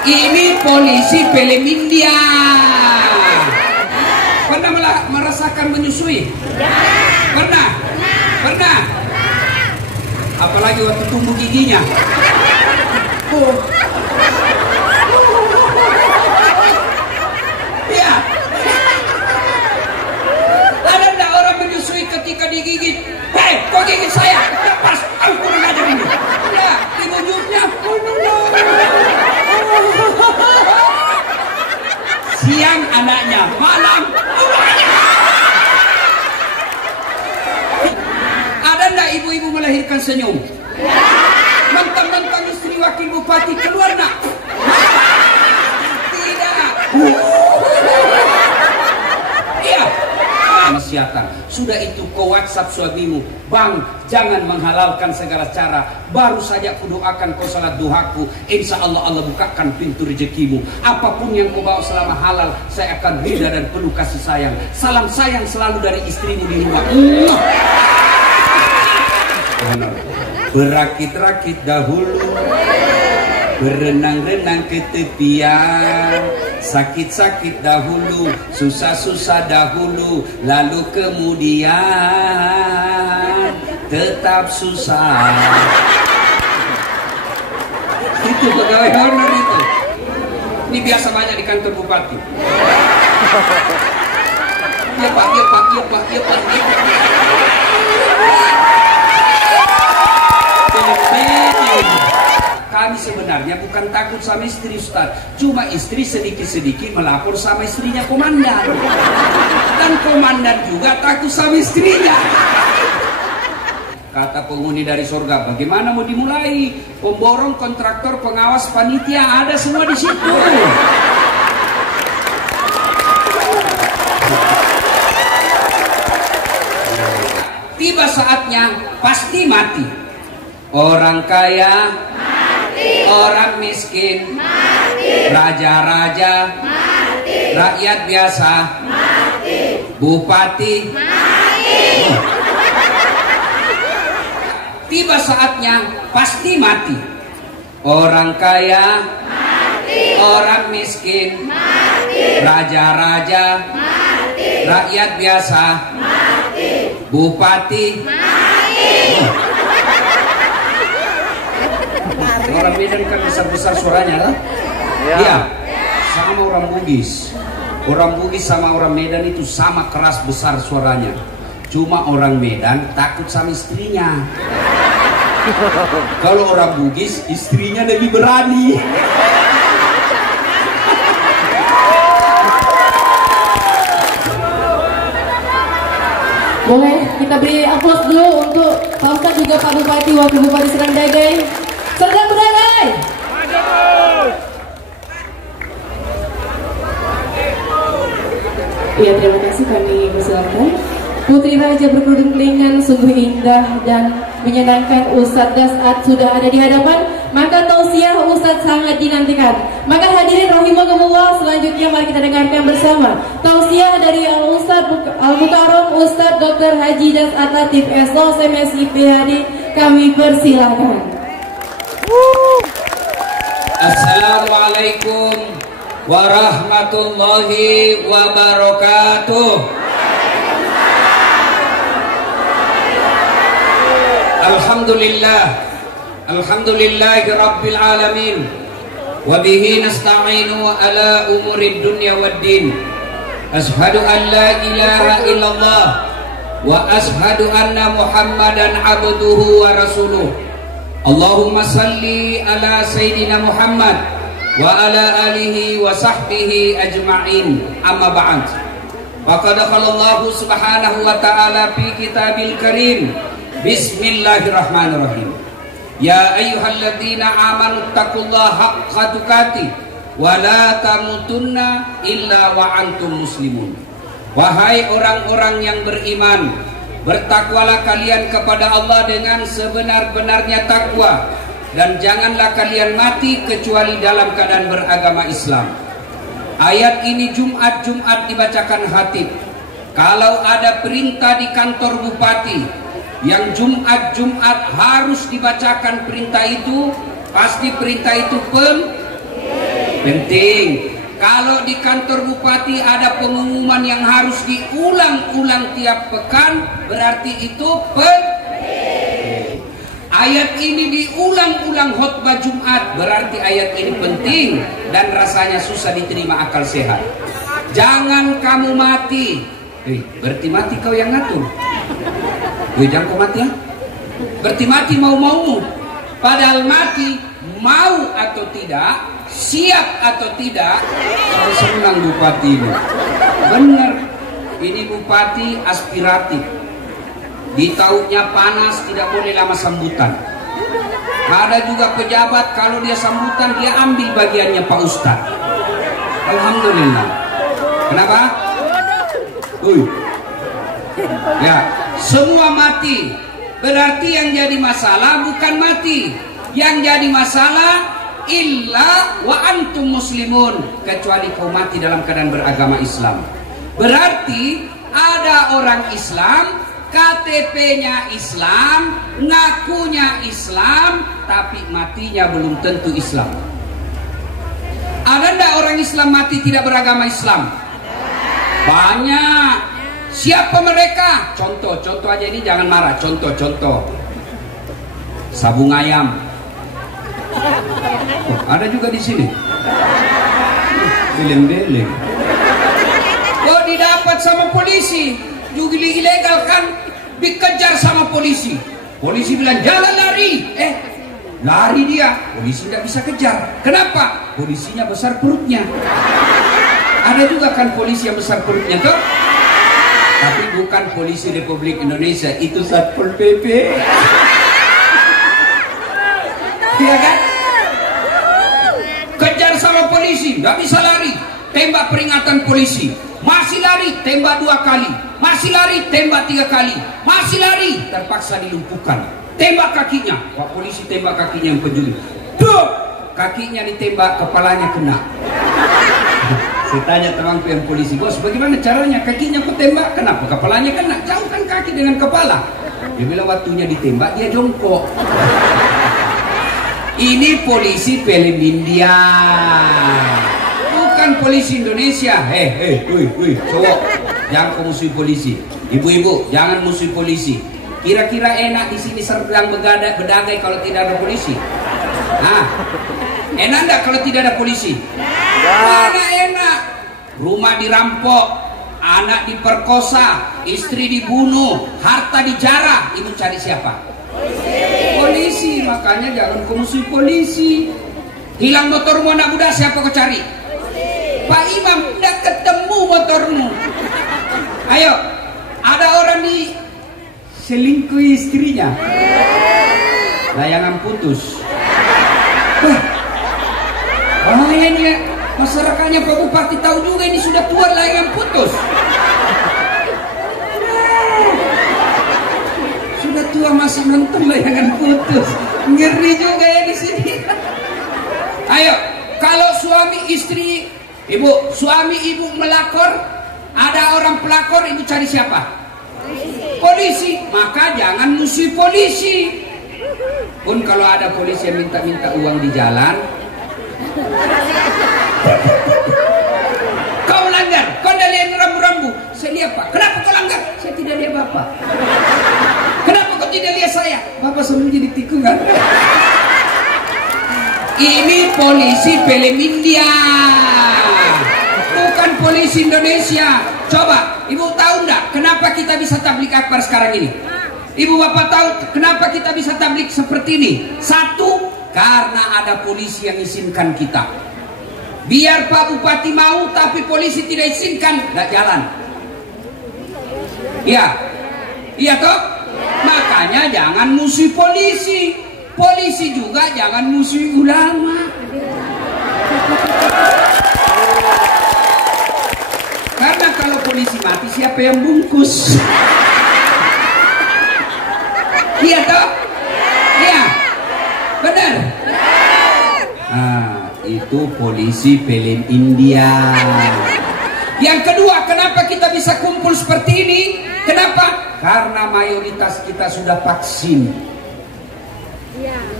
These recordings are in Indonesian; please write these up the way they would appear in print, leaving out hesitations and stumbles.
Ini polisi film India. Pernah merasakan menyusui? Pernah? Pernah? Apalagi waktu tumbuh giginya. Oh. Ya. Ada enggak orang menyusui ketika digigit? Hei, kok gigit saya? Lepas, kurang ajar ini. Ya, di ujungnya. Siang anaknya, malam. Ada enggak ibu-ibu melahirkan senyum? Mentang-mentang istri wakil bupati keluar nak? Tidak. Iya. Siatan. Sudah itu kau WhatsApp suamimu, bang, jangan menghalalkan segala cara. Baru saja kudoakan kau salat duhaku, insya Allah Allah bukakan pintu rezekimu. Apapun yang kau bawa selama halal, saya akan ridha dan penuh kasih sayang. Salam sayang selalu dari istrimu di rumah. Berakit-rakit dahulu, berenang-renang ke tepian, sakit-sakit dahulu, susah-susah dahulu, lalu kemudian tetap susah. Itu pegawai honor itu. Ini biasa banyak di kantor bupati. Iya pak, iya pak, iya pak, iya pak, iya pak. Kami sebenarnya bukan takut sama istri Ustaz, cuma istri sedikit-sedikit melapor sama istrinya komandan, dan komandan juga takut sama istrinya. Kata penghuni dari surga, bagaimana mau dimulai? Pemborong, kontraktor, pengawas, panitia ada semua di situ. Tiba saatnya pasti mati. Orang kaya mati, orang miskin mati, raja-raja mati, rakyat biasa mati, bupati mati. Tiba saatnya pasti mati. Orang kaya mati, orang miskin mati, raja-raja mati, rakyat biasa mati, bupati mati. Orang Medan kan besar-besar suaranya lah. Iya. Sama orang Bugis. Orang Bugis sama orang Medan itu sama keras besar suaranya. Cuma orang Medan takut sama istrinya. Kalau orang Bugis istrinya lebih berani. Boleh kita beri aplaus dulu untuk Pak Ustadz juga Pak Bupati, Wakil Bupati Serdang Dagai. Serdang Dagai. Iya, terima kasih, kami persilakan. Putri Raja berkerudung kelingan sungguh indah dan menyenangkan. Ustadz Dasat sudah ada di hadapan, maka tausiah Ustadz sangat dinantikan. Maka hadirin rahimakumullah, selanjutnya mari kita dengarkan bersama tausiah dari Al-Ustadz Al-Mukarram Ustadz Dr. Haji Dasat Latif SOS MSI PhD. Kami persilakan. Assalamualaikum warahmatullahi wabarakatuh. Alhamdulillah, alhamdulillahi rabbil alamin, wa bihi nasta'inu ala umurid dunya waddin. Ashhadu an la ilaha illallah wa ashhadu anna Muhammadan abduhu wa rasuluh. Allahumma salli ala Sayyidina Muhammad wa ala alihi wa sahbihi ajma'in. Amma ba'd. Faqad qala Allah subhanahu wa ta'ala fi kitabil karim. Bismillahirrahmanirrahim. Ya ayyuhalladzina amanu taqullaha haqqa tuqatih wa la tamutunna illa wa antum muslimun. Wahai orang-orang yang beriman, bertakwalah kalian kepada Allah dengan sebenar-benarnya takwa, dan janganlah kalian mati kecuali dalam keadaan beragama Islam. Ayat ini Jumat-Jumat dibacakan khatib. Kalau ada perintah di kantor bupati yang Jumat-Jumat harus dibacakan perintah itu, pasti perintah itu Penting. Kalau di kantor bupati ada pengumuman yang harus diulang-ulang tiap pekan, berarti itu penting. Ayat ini diulang-ulang khutbah Jumat, berarti ayat ini penting dan rasanya susah diterima akal sehat. Jangan kamu mati. Berarti mati kau yang ngatur. Jangan kau mati ya. Berarti mati mau-maumu. Padahal mati mau atau tidak, siap atau tidak, saya senang bupati ini. Benar, ini bupati aspiratif. Di tahunnya panas tidak boleh lama sambutan. Ada juga pejabat kalau dia sambutan dia ambil bagiannya Pak Ustadz. Alhamdulillah. Kenapa? Ya, semua mati. Berarti yang jadi masalah bukan mati. Yang jadi masalah illa wa antum muslimun, kecuali kau mati dalam keadaan beragama Islam. Berarti ada orang Islam, KTP-nya Islam, ngakunya Islam, tapi matinya belum tentu Islam. Ada enggak orang Islam mati tidak beragama Islam? Banyak. Siapa mereka? Contoh aja ini, jangan marah. Contoh. Sabung ayam. Ada juga di sini. Beleng-beleng. Oh, didapat sama polisi. Judi ilegal kan? Dikejar sama polisi. Polisi bilang jangan lari. Lari dia. Polisi tidak bisa kejar. Kenapa? Polisinya besar perutnya. Ada juga kan polisi yang besar perutnya tuh. Tapi bukan polisi Republik Indonesia, itu Satpol PP. Iya kan? Kejar sama polisi, nggak bisa lari. Tembak peringatan polisi. Masih lari, tembak 2 kali. Masih lari, tembak 3 kali. Masih lari, terpaksa dilumpuhkan. Tembak kakinya. Pak polisi tembak kakinya yang penjuri. Duh! Kakinya ditembak, kepalanya kena. Saya tanya temanku yang polisi, bos, bagaimana caranya? Kakinya aku tembak, kenapa? Kepalanya kena. Jauhkan kaki dengan kepala. Dia bilang waktunya ditembak, dia jongkok. Ini polisi film India, bukan polisi Indonesia. Cowok, jangan kau musuhi polisi. Ibu-ibu, jangan musuhi polisi. Kira-kira enak di sini sedang berdagai kalau tidak ada polisi? Enak enggak kalau tidak ada polisi? Mana enak? Rumah dirampok, anak diperkosa, istri dibunuh, harta dijarah. Ibu cari siapa? Polisi. Makanya jangan kau musuhi polisi. Hilang motormu anak muda, siapa kau cari? Pak Imam, tidak ketemu motormu. Ayo, ada orang di selingkuhi istrinya, layangan putus. Bahaya ini ya. Masyarakatnya Pak Bupati tahu juga ini sudah tua layangan putus. Sudah tua masih nonton layangan putus. Ngeri juga ya di sini. Ayo, kalau suami istri, suami ibu melakor, ada orang pelakor, ibu cari siapa? Polisi. Maka jangan musuhi polisi. Pun kalau ada polisi yang minta uang di jalan, kau langgar, kau dah lihat rambu-rambu. Saya lihat Pak. Kenapa kau langgar? Saya tidak lihat Bapak. Kenapa kau tidak lihat saya? Bapak sembunyi di tikungan. Ini polisi film India, bukan polisi Indonesia. Coba, ibu tahu enggak kenapa kita bisa tablik akbar sekarang ini? Ibu bapak tahu kenapa kita bisa tablik seperti ini? Satu, karena ada polisi yang izinkan kita. Biar Pak Bupati mau tapi polisi tidak izinkan, nggak jalan. Iya toh? Makanya jangan musuhi polisi. Polisi juga jangan musuhi ulama. Karena kalau polisi mati siapa yang bungkus? Iya toh? Iya. Benar? Itu polisi film India. Yang kedua, kenapa kita bisa kumpul seperti ini? Kenapa? Karena mayoritas kita sudah vaksin.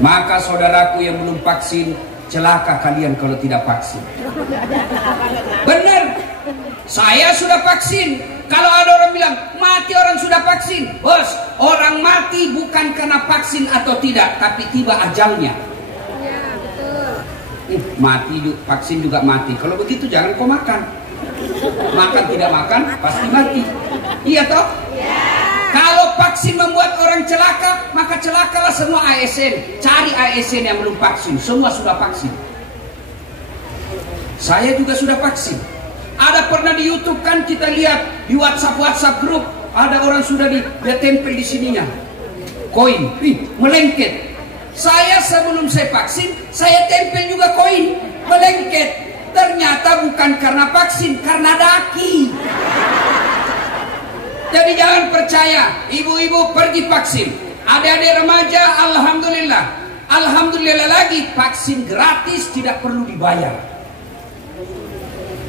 Maka saudaraku yang belum vaksin, celaka kalian kalau tidak vaksin. Benar. Saya sudah vaksin. Kalau ada orang bilang mati orang sudah vaksin, bos, orang mati bukan karena vaksin atau tidak, tapi tiba ajalnya. Mati vaksin juga mati. Kalau begitu jangan kau makan. Makan tidak makan pasti mati. Iya toh? Kalau vaksin membuat orang celaka, maka celakalah semua ASN. Cari ASN yang belum vaksin. Semua sudah vaksin. Saya juga sudah vaksin. Ada pernah di YouTube kan kita lihat di WhatsApp grup, ada orang sudah dia tempel di sininya koin, melengket. Saya sebelum saya vaksin, saya tempel juga koin, melengket. Ternyata bukan karena vaksin, karena daki. Jadi jangan percaya, ibu-ibu pergi vaksin. Adik-adik remaja, alhamdulillah. Alhamdulillah lagi, vaksin gratis, tidak perlu dibayar.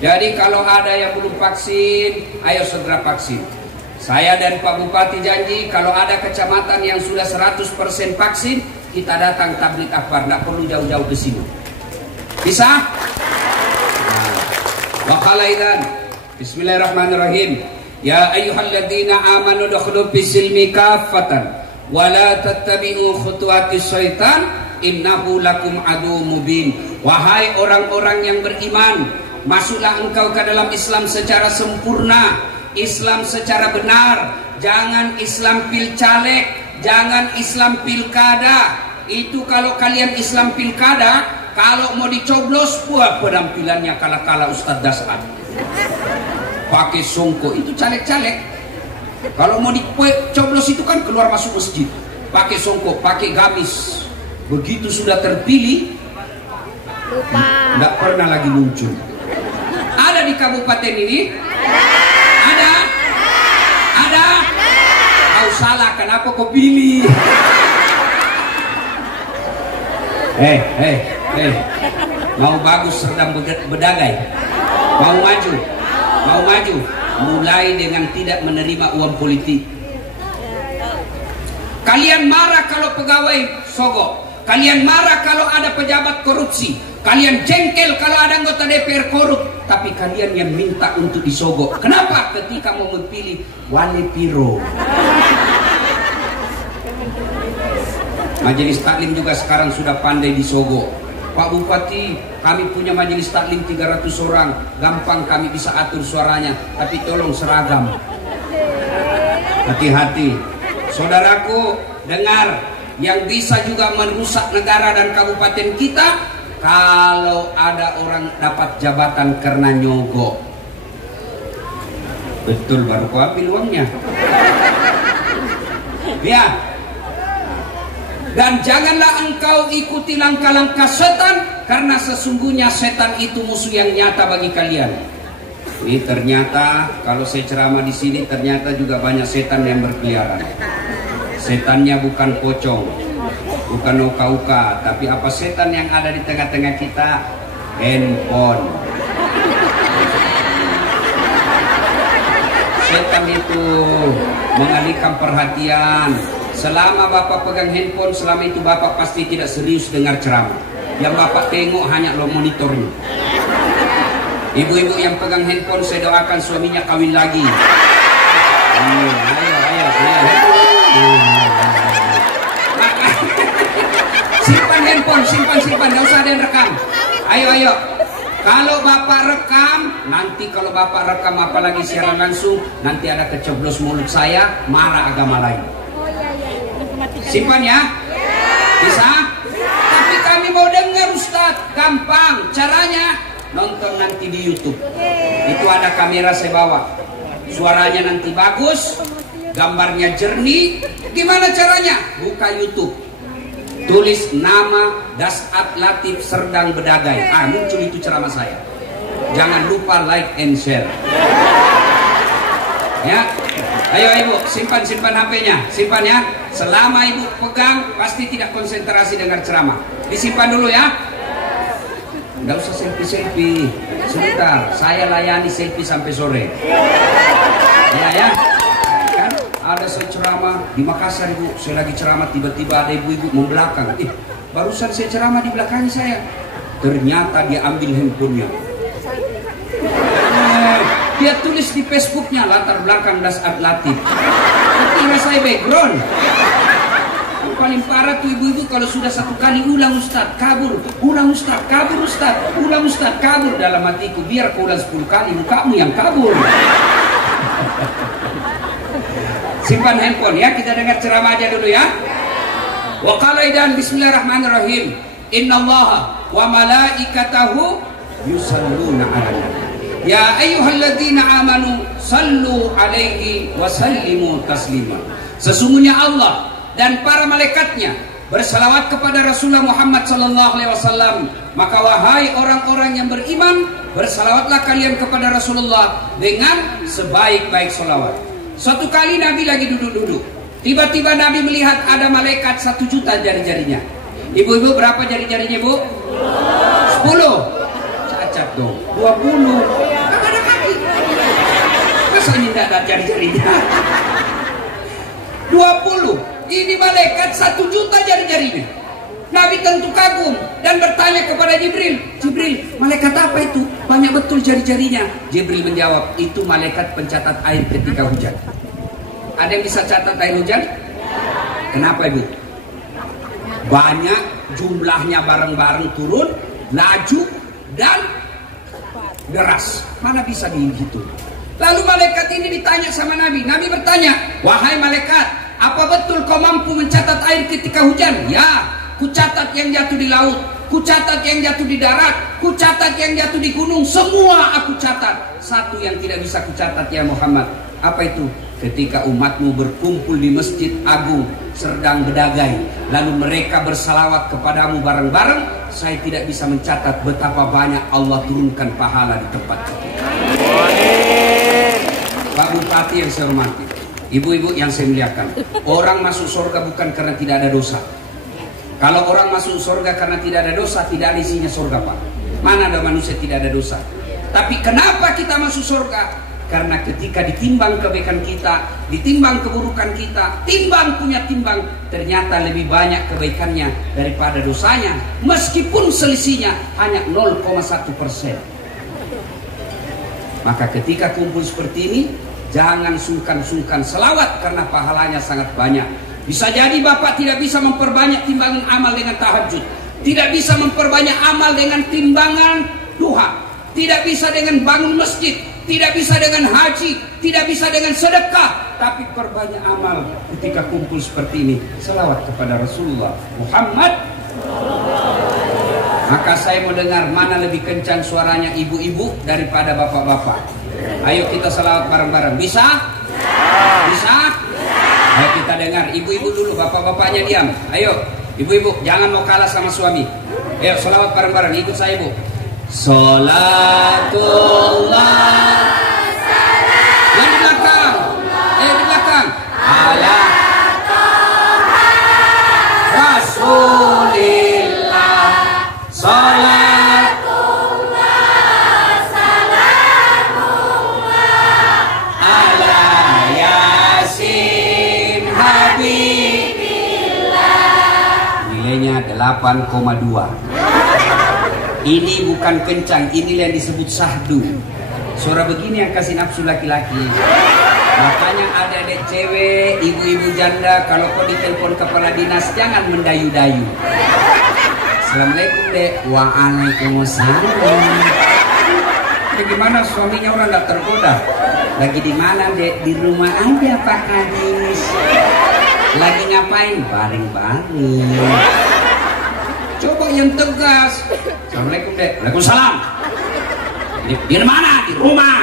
Jadi kalau ada yang belum vaksin, ayo segera vaksin. Saya dan Pak Bupati janji, kalau ada kecamatan yang sudah 100% vaksin, kita datang tabligh akbar, tidak perlu jauh-jauh ke sini. Bisa? Wakalaidan. Bismillahirrahmanirrahim. Ya ayyuhalladzina amanu dukhulu fis-silmi kaffatan wa la tattabi'u khutuwatis syaitan innahu lakum aduwwum mubin. Wahai orang-orang yang beriman, masuklah engkau ke dalam Islam secara sempurna, Islam secara benar. Jangan Islam pil caleg, jangan Islam pilkada. Itu kalau kalian Islam pilkada, kalau mau dicoblos, buat penampilannya kala-kala Ustadz Dasar. Pakai songkok, itu caleg-caleg. Kalau mau dicoblos itu kan keluar masuk masjid, pakai songkok, pakai gamis. Begitu sudah terpilih, tidak pernah lagi muncul. Ada di kabupaten ini? Ada? Ada? Kau salah, kenapa kau pilih? Mau bagus sedang berdagai, mau maju, mulai dengan tidak menerima uang politik. Kalian marah kalau pegawai sogok, kalian marah kalau ada pejabat korupsi, kalian jengkel kalau ada anggota DPR korup, tapi kalian yang minta untuk disogok. Kenapa? Ketika mau memilih wali piro. Majelis taklim juga sekarang sudah pandai disogok. Pak Bupati, kami punya majelis taklim 300 orang, gampang kami bisa atur suaranya, tapi tolong seragam. Hati-hati. Saudaraku, dengar, yang bisa juga merusak negara dan kabupaten kita, kalau ada orang dapat jabatan karena nyogok. Betul, baru kau ambil uangnya. Ya. Dan janganlah engkau ikuti langkah-langkah setan, karena sesungguhnya setan itu musuh yang nyata bagi kalian. Ini ternyata kalau saya ceramah di sini, ternyata juga banyak setan yang berkeliaran. Setannya bukan pocong, bukan uka-uka, tapi apa setan yang ada di tengah-tengah kita? Handphone. Setan itu mengalihkan perhatian. Selama Bapak pegang handphone, selama itu Bapak pasti tidak serius dengar ceramah. Yang Bapak tengok hanya lo monitornya. Ibu-ibu yang pegang handphone, saya doakan suaminya kawin lagi. Ayo. Simpan handphone, simpan, nggak usah ada yang rekam. Ayo. Kalau Bapak rekam, nanti kalau Bapak rekam apalagi siaran langsung, nanti ada kecoblos mulut saya, marah agama lain. Simpan ya? Bisa? Tapi kami mau dengar Ustadz. Gampang. Caranya nonton nanti di YouTube. Itu ada kamera saya bawa. Suaranya nanti bagus, gambarnya jernih. Gimana caranya? Buka YouTube, tulis nama Dasat Latif Serdang Bedagai. Muncul itu ceramah saya. Jangan lupa like and share. Ya. Ayo ibu, simpan HP-nya, simpan ya. Selama ibu pegang, pasti tidak konsentrasi dengar ceramah. Disimpan dulu ya. Nggak usah selfie. Sebentar, saya layani selfie sampai sore. Ya. Kan ada saya ceramah di Makassar ibu, saya lagi ceramah tiba-tiba ada ibu-ibu membelakang. Barusan saya ceramah di belakang saya. Ternyata dia ambil handphonenya. Dia tulis di Facebooknya latar belakang Das Atlatif. Kira saya background. Yang paling parah tuh ibu-ibu kalau sudah satu kali ulang Ustaz kabur, ulang Ustaz kabur, Ustaz ulang Ustaz kabur. Dalam hatiku, biar kau ulang 10 kali mukamu yang kabur. Simpan handphone ya, kita dengar ceramah aja dulu ya. Wa qala idan bismillahirrahmanirrahim. Innallaha wa malaikatahu yusalluna 'alan nabi. Ya ayyuhalladzina amanu sallu alaihi wa sallimu taslima. Sesungguhnya Allah dan para malaikatnya bersalawat kepada Rasulullah Muhammad sallallahu alaihi wasallam. Maka wahai orang-orang yang beriman, bersalawatlah kalian kepada Rasulullah dengan sebaik-baik salawat. Suatu kali Nabi lagi duduk-duduk. Tiba-tiba Nabi melihat ada malaikat 1 juta jari-jarinya. Ibu-ibu berapa jari-jarinya, Bu? 10. Cacat dong. 20. Kan ada kaki. Masa ini tidak ada jari-jarinya? 20. Ini malaikat 1 juta jari-jarinya. Nabi tentu kagum dan bertanya kepada Jibril, Jibril, malaikat apa itu? Banyak betul jari-jarinya. Jibril menjawab, itu malaikat pencatat air ketika hujan. Ada yang bisa catat air hujan? Kenapa, Ibu? Banyak jumlahnya bareng-bareng turun, laju dan deras. Mana bisa dihitung? Lalu malaikat ini ditanya sama Nabi. Nabi bertanya, wahai malaikat, apa betul kau mampu mencatat air ketika hujan? Ya, ku catat yang jatuh di laut, ku catat yang jatuh di darat, ku catat yang jatuh di gunung. Semua aku catat. Satu yang tidak bisa ku catat ya Muhammad. Apa itu? Ketika umatmu berkumpul di Masjid Agung sedang berdagai, lalu mereka bersalawat kepadamu bareng-bareng, saya tidak bisa mencatat betapa banyak Allah turunkan pahala di tempat itu. Pak Bupati yang saya hormati, ibu-ibu yang saya muliakan, orang masuk surga bukan karena tidak ada dosa. Kalau orang masuk surga karena tidak ada dosa, tidak ada isinya surga, Pak. Mana ada manusia tidak ada dosa? Tapi kenapa kita masuk surga? Karena ketika ditimbang kebaikan kita, ditimbang keburukan kita, timbang punya timbang, ternyata lebih banyak kebaikannya daripada dosanya, meskipun selisihnya hanya 0,1%. Maka ketika kumpul seperti ini, jangan sungkan-sungkan selawat karena pahalanya sangat banyak. Bisa jadi Bapak tidak bisa memperbanyak timbangan amal dengan tahajud, tidak bisa memperbanyak amal dengan timbangan duha, tidak bisa dengan bangun masjid, tidak bisa dengan haji, tidak bisa dengan sedekah, tapi perbanyak amal ketika kumpul seperti ini. Selawat kepada Rasulullah Muhammad. Maka saya mendengar mana lebih kencang suaranya ibu-ibu daripada bapak-bapak. Ayo kita selawat bareng-bareng. Bisa? Bisa? Ayo kita dengar. Ibu-ibu dulu, bapak-bapaknya diam. Ayo, ibu-ibu jangan mau kalah sama suami. Ayo selawat bareng-bareng. Ikut saya, Bu. Salatullah. Yang di belakang. Di belakang. Ala Rasulillah. Salatullah. Salamullah. Ala Yasin Habibillah. Nilainya 8,2. Ini bukan kencang, ini yang disebut sahdu. Suara begini yang kasih nafsu laki-laki. Makanya ada adik cewek, ibu-ibu janda, kalau kau ditelepon kepala dinas jangan mendayu-dayu. Assalamualaikum dek. Waalaikumsalam. Bagaimana suaminya orang gak tergoda? Lagi di mana dek? Di rumah aja Pak Kadis. Lagi ngapain? Baring-baring. Coba yang tegas. Assalamualaikum dek. Waalaikumsalam. Di mana? Di rumah.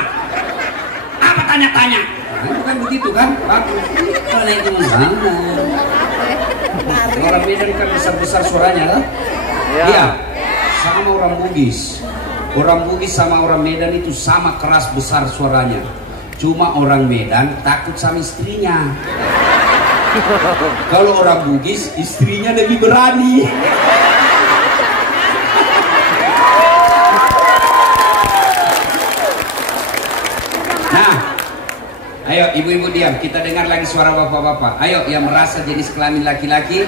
Apa tanya-tanya? Nah, bukan begitu kan? Waalaikumsalam. Orang Medan kan besar-besar suaranya lah. Iya. Sama orang Bugis. Orang Bugis sama orang Medan itu sama keras besar suaranya. Cuma orang Medan takut sama istrinya. Kalau orang Bugis istrinya lebih berani. Ayo ibu-ibu diam, kita dengar lagi suara bapak-bapak. Ayo yang merasa jenis kelamin laki-laki,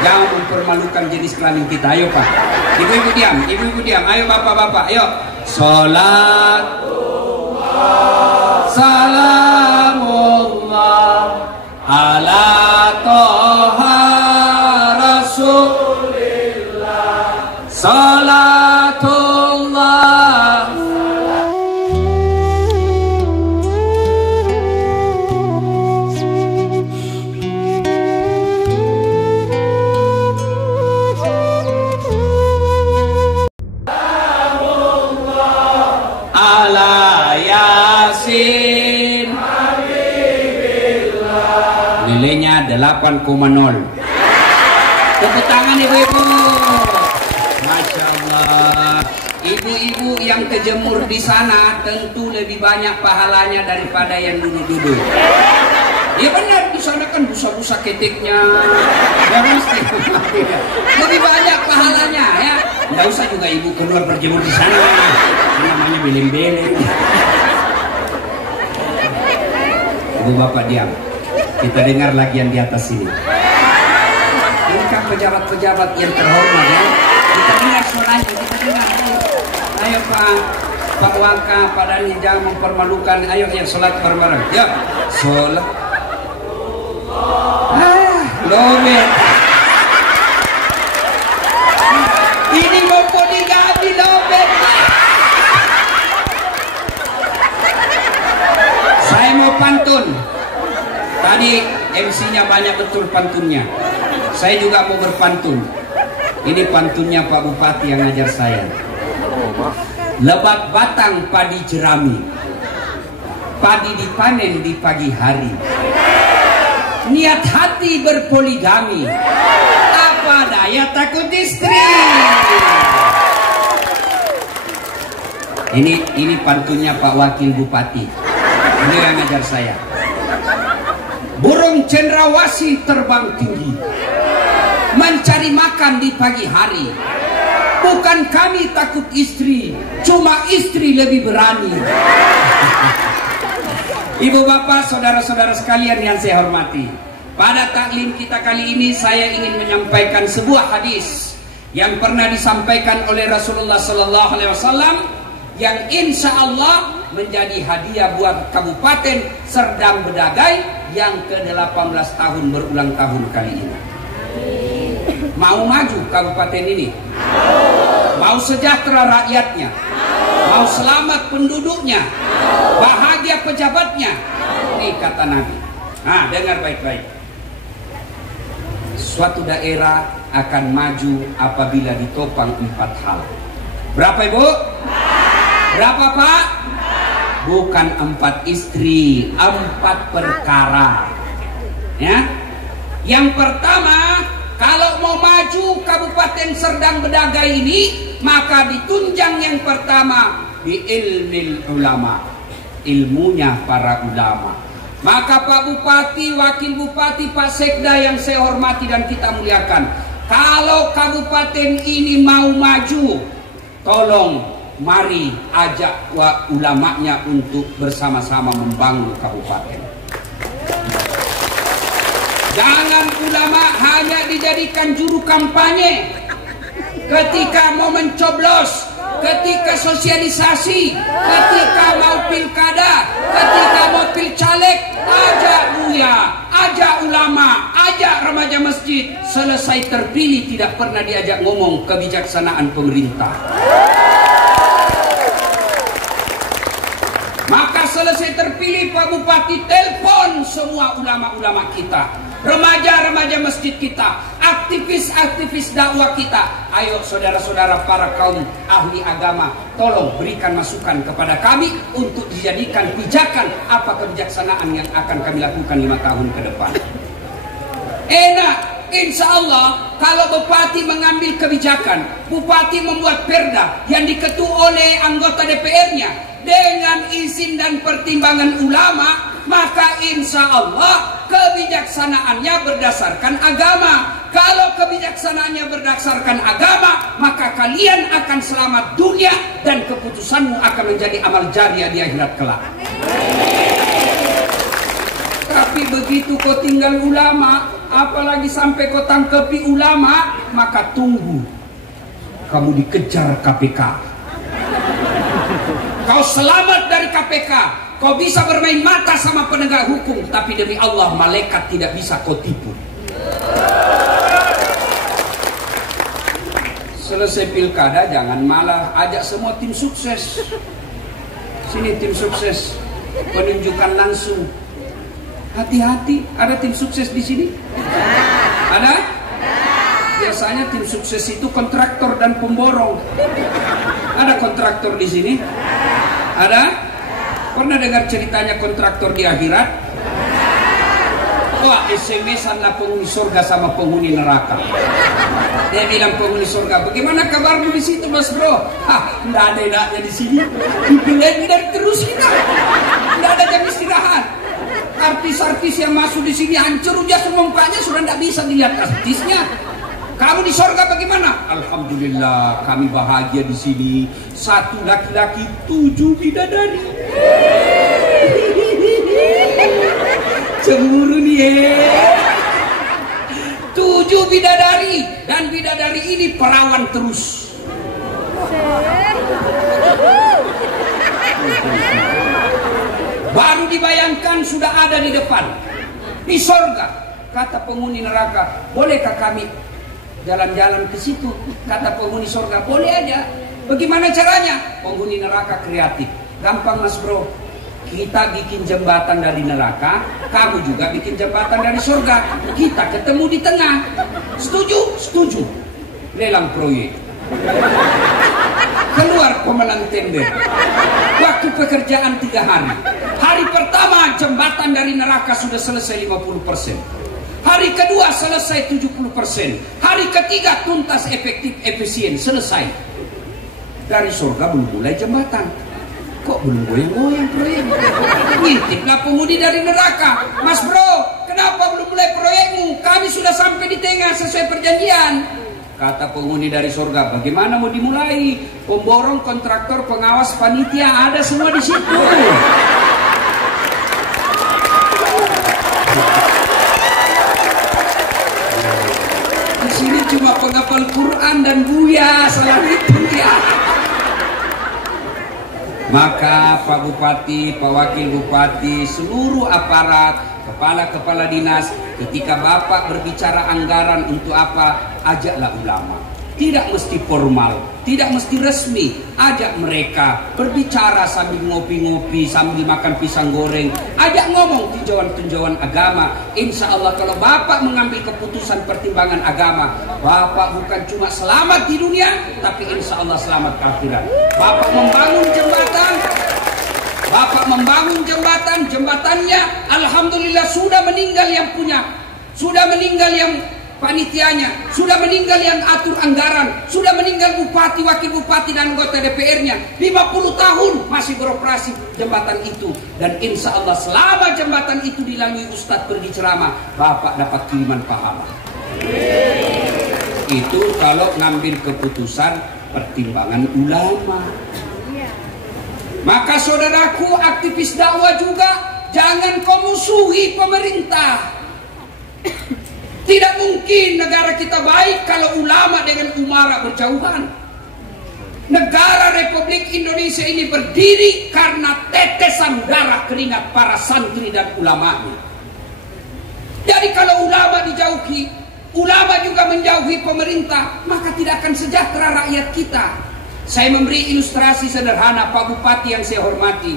jangan mempermalukan jenis kelamin kita. Ayo Pak. Ibu-ibu diam, ibu-ibu diam. Ayo bapak-bapak, ayo. Salat salamullah ala toha rasulillah. Salatullah. Nilainya 8,0. Tepuk tangan ibu-ibu. Masya Allah. Ibu-ibu yang kejemur di sana tentu lebih banyak pahalanya daripada yang duduk-duduk. Ya benar, di sana kan busa-busa ketiknya. Ya mesti. Lebih banyak pahalanya ya. Nggak usah juga ibu keluar berjemur di sana. Ini namanya beleng-beleng. Ibu bapak diam. Kita dengar lagi yang di atas sini. Ini kan pejabat-pejabat yang terhormat ya. Kita dengar suaranya, kita dengar. Ayo Pak Waka, Pak Dani, jangan mempermalukan. Ayo yang sholat bareng-bareng. Ya, sholat. Lobet. Ini mau poligami lobet. Saya mau pantun. Tadi MC-nya banyak betul pantunnya. Saya juga mau berpantun. Ini pantunnya Pak Bupati yang ngajar saya. Lebat batang padi jerami, padi dipanen di pagi hari. Niat hati berpoligami, apa daya takut istri. Ini pantunnya Pak Wakil Bupati. Ini yang ngajar saya. Burung cendrawasih terbang tinggi, mencari makan di pagi hari. Bukan kami takut istri, cuma istri lebih berani. Ibu bapak, saudara-saudara sekalian yang saya hormati, pada taklim kita kali ini saya ingin menyampaikan sebuah hadis yang pernah disampaikan oleh Rasulullah SAW, yang insya Allah menjadi hadiah buat Kabupaten Serdang Bedagai yang ke-18 tahun berulang tahun kali ini. Mau maju kabupaten ini? Mau sejahtera rakyatnya? Mau selamat penduduknya? Bahagia pejabatnya? Ini kata Nabi. Nah, dengar baik-baik. Suatu daerah akan maju apabila ditopang 4 hal. Berapa ibu? Berapa pak? Bukan 4 istri, 4 perkara. Ya. Yang pertama, kalau mau maju Kabupaten Serdang Bedagai ini, maka ditunjang yang pertama di ilmil ulama, ilmunya para ulama. Maka Pak Bupati, Wakil Bupati, Pak Sekda yang saya hormati dan kita muliakan, kalau kabupaten ini mau maju, tolong mari ajak ulamanya untuk bersama-sama membangun kabupaten. Jangan ulama hanya dijadikan juru kampanye ketika mau mencoblos, ketika sosialisasi, ketika mau pilkada, ketika mau pilcaleg. Ajak buya, ajak ulama, ajak remaja masjid. Selesai terpilih tidak pernah diajak ngomong kebijaksanaan pemerintah. Maka selesai terpilih Pak Bupati, telepon semua ulama-ulama kita, remaja-remaja masjid kita, aktivis-aktivis dakwah kita. Ayo saudara-saudara para kaum ahli agama, tolong berikan masukan kepada kami untuk dijadikan pijakan apa kebijaksanaan yang akan kami lakukan 5 tahun ke depan. Enak, insya Allah kalau Bupati mengambil kebijakan, Bupati membuat perda yang diketuai oleh anggota DPR-nya dengan izin dan pertimbangan ulama, maka insya Allah kebijaksanaannya berdasarkan agama. Kalau kebijaksanaannya berdasarkan agama, maka kalian akan selamat dunia dan keputusanmu akan menjadi amal jariah di akhirat kelak. Tapi begitu kau tinggal ulama, apalagi sampai kau tangkepi ulama, maka tunggu kamu dikejar KPK. Kau selamat dari KPK, kau bisa bermain mata sama penegak hukum, tapi demi Allah malaikat tidak bisa kau tipu. Selesai pilkada jangan malah ajak semua tim sukses. Sini tim sukses, penunjukan langsung. Hati-hati, ada tim sukses di sini? Ada? Biasanya tim sukses itu kontraktor dan pemborong. Ada kontraktor di sini? Ada? Pernah dengar ceritanya kontraktor di akhirat? Wah, SMS-an lah penghuni surga sama penghuni neraka. Dia bilang penghuni surga, bagaimana kabarmu di situ, Mas Bro? Nggak ada enaknya di sini. Dipilih terus kita. Nggak ada jam istirahat. Artis-artis yang masuk di sini hancur udah semua mukanya, sudah nggak bisa dilihat artisnya. Kamu di surga bagaimana? Alhamdulillah, kami bahagia di sini. 1 laki-laki, 7 bidadari. Cemburu nih. 7 bidadari, dan bidadari ini perawan terus. Baru dibayangkan sudah ada di depan. Di sorga. Kata penghuni neraka, bolehkah kami jalan-jalan ke situ? Kata penghuni sorga, boleh aja. Bagaimana caranya? Penghuni neraka kreatif. Gampang Mas Bro. Kita bikin jembatan dari neraka, kamu juga bikin jembatan dari surga. Kita ketemu di tengah. Setuju? Setuju. Lelang proyek. Keluar pemenang tender. Waktu pekerjaan 3 hari. Hari pertama jembatan dari neraka sudah selesai 50%. Hari kedua selesai 70%. Hari ketiga tuntas, efektif, efisien, selesai. Dari surga belum mulai jembatan. Kok belum goyang-goyang proyek? Ngintiplah penghuni dari neraka. Mas Bro, kenapa belum mulai proyekmu? Kami sudah sampai di tengah sesuai perjanjian. Kata penghuni dari surga, bagaimana mau dimulai? Pemborong, kontraktor, pengawas, panitia, ada semua di situ. Di sini cuma penghafal Quran dan Buya, salah itu ya. Maka Pak Bupati, Pak Wakil Bupati, seluruh aparat, kepala-kepala dinas, ketika Bapak berbicara anggaran untuk apa, ajaklah ulama. Tidak mesti formal, tidak mesti resmi. Ajak mereka berbicara sambil ngopi-ngopi, sambil makan pisang goreng. Ajak ngomong tinjauan-tinjauan agama. Insya Allah kalau Bapak mengambil keputusan pertimbangan agama, Bapak bukan cuma selamat di dunia, tapi insya Allah selamat akhirat. Bapak membangun jembatan. Bapak membangun jembatan, jembatannya alhamdulillah sudah meninggal yang punya, sudah meninggal yang panitianya, sudah meninggal yang atur anggaran, sudah meninggal bupati, wakil bupati dan anggota DPR-nya. 50 tahun masih beroperasi jembatan itu, dan insya Allah selama jembatan itu dilalui Ustadz pergi ceramah, Bapak dapat kiriman pahala. Itu kalau ngambil keputusan pertimbangan ulama. Maka saudaraku aktivis dakwah juga, jangan kau musuhi pemerintah. Tidak mungkin negara kita baik kalau ulama dengan umara berjauhan. Negara Republik Indonesia ini berdiri karena tetesan darah keringat para santri dan ulamanya. Jadi kalau ulama dijauhi, ulama juga menjauhi pemerintah, maka tidak akan sejahtera rakyat kita. Saya memberi ilustrasi sederhana, Pak Bupati yang saya hormati.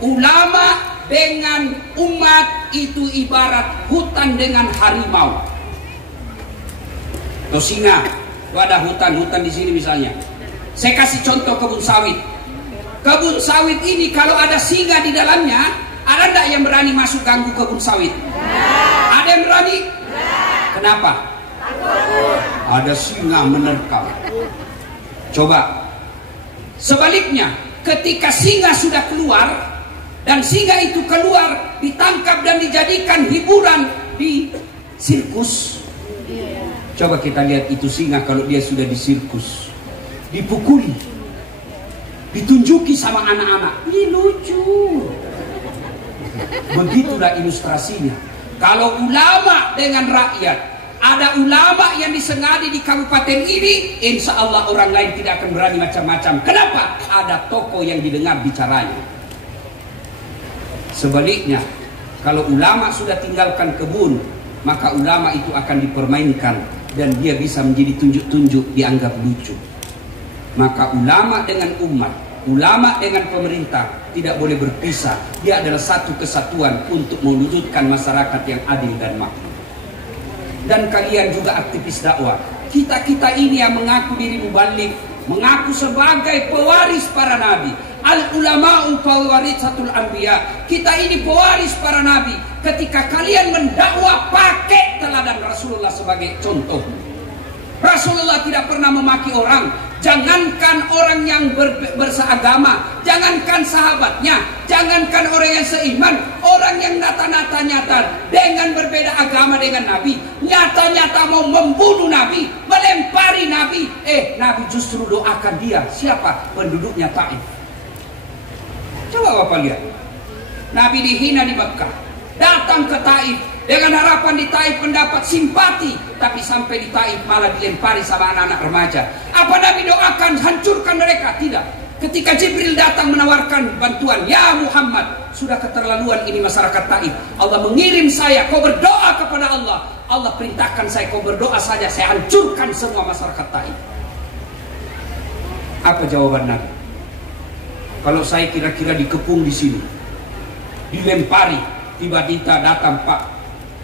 Ulama dengan umat itu ibarat hutan dengan harimau atau singa. Ada hutan di sini misalnya. Saya kasih contoh kebun sawit. Kebun sawit ini kalau ada singa di dalamnya, ada enggak yang berani masuk ganggu kebun sawit? Ada yang berani? Kenapa? Ada singa menerkam. Coba. Sebaliknya, ketika singa sudah keluar, dan singa itu keluar, ditangkap dan dijadikan hiburan di sirkus. Coba kita lihat itu singa kalau dia sudah di sirkus. Dipukuli, ditunjuki sama anak-anak. Ini lucu. Begitulah ilustrasinya. Kalau ulama dengan rakyat, ada ulama yang disengadi di kabupaten ini, insya Allah orang lain tidak akan berani macam-macam. Kenapa? Ada tokoh yang didengar bicaranya. Sebaliknya, kalau ulama sudah tinggalkan kebun, maka ulama itu akan dipermainkan dan dia bisa menjadi tunjuk-tunjuk, dianggap lucu. Maka ulama dengan umat, ulama dengan pemerintah tidak boleh berpisah. Dia adalah satu kesatuan untuk mewujudkan masyarakat yang adil dan makmur. Dan kalian juga aktivis dakwah. Kita ini yang mengaku diri mubalik, mengaku sebagai pewaris para nabi. Al-ulama'u fawaritsatul anbiya. Kita ini pewaris para nabi. Ketika kalian mendakwah, pakai teladan Rasulullah sebagai contoh. Rasulullah tidak pernah memaki orang. Jangankan orang yang berseagama, jangankan sahabatnya, jangankan orang yang seiman, orang yang nyata-nyata dengan berbeda agama dengan Nabi, nyata-nyata mau membunuh Nabi, melempari Nabi. Nabi justru doakan dia. Siapa? Penduduknya Taif. Coba Bapak lihat, Nabi dihina di Mekah, datang ke Taif dengan harapan di Taif mendapat simpati, tapi sampai di Taif malah dilempari sama anak-anak remaja. Apa Nabi doakan hancurkan mereka? Tidak. Ketika Jibril datang menawarkan bantuan, ya Muhammad, sudah keterlaluan ini masyarakat Taif. Allah mengirim saya, kau berdoa kepada Allah. Allah perintahkan saya, kau berdoa saja, saya hancurkan semua masyarakat Taif. Apa jawaban Nabi? Kalau saya kira-kira dikepung di sini, dilempari, tiba-tiba datang Pak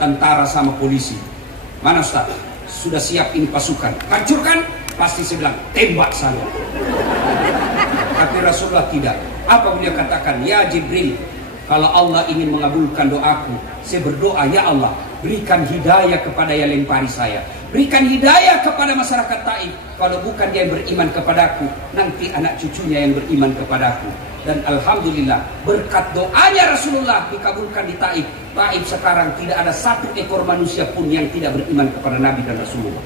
tentara sama polisi. Mana Ustaz? Sudah siap ini pasukan. Hancurkan? Pasti saya bilang, tembak saya. Tapi Rasulullah tidak. Apa beliau katakan? Ya Jibril, kalau Allah ingin mengabulkan doaku, saya berdoa, ya Allah, berikan hidayah kepada yang lempari saya. Berikan hidayah kepada masyarakat Taif. Kalau bukan dia yang beriman kepadaku, nanti anak cucunya yang beriman kepadaku. Dan Alhamdulillah, berkat doanya Rasulullah dikabulkan di Taif. Taif sekarang tidak ada satu ekor manusia pun yang tidak beriman kepada Nabi dan Rasulullah.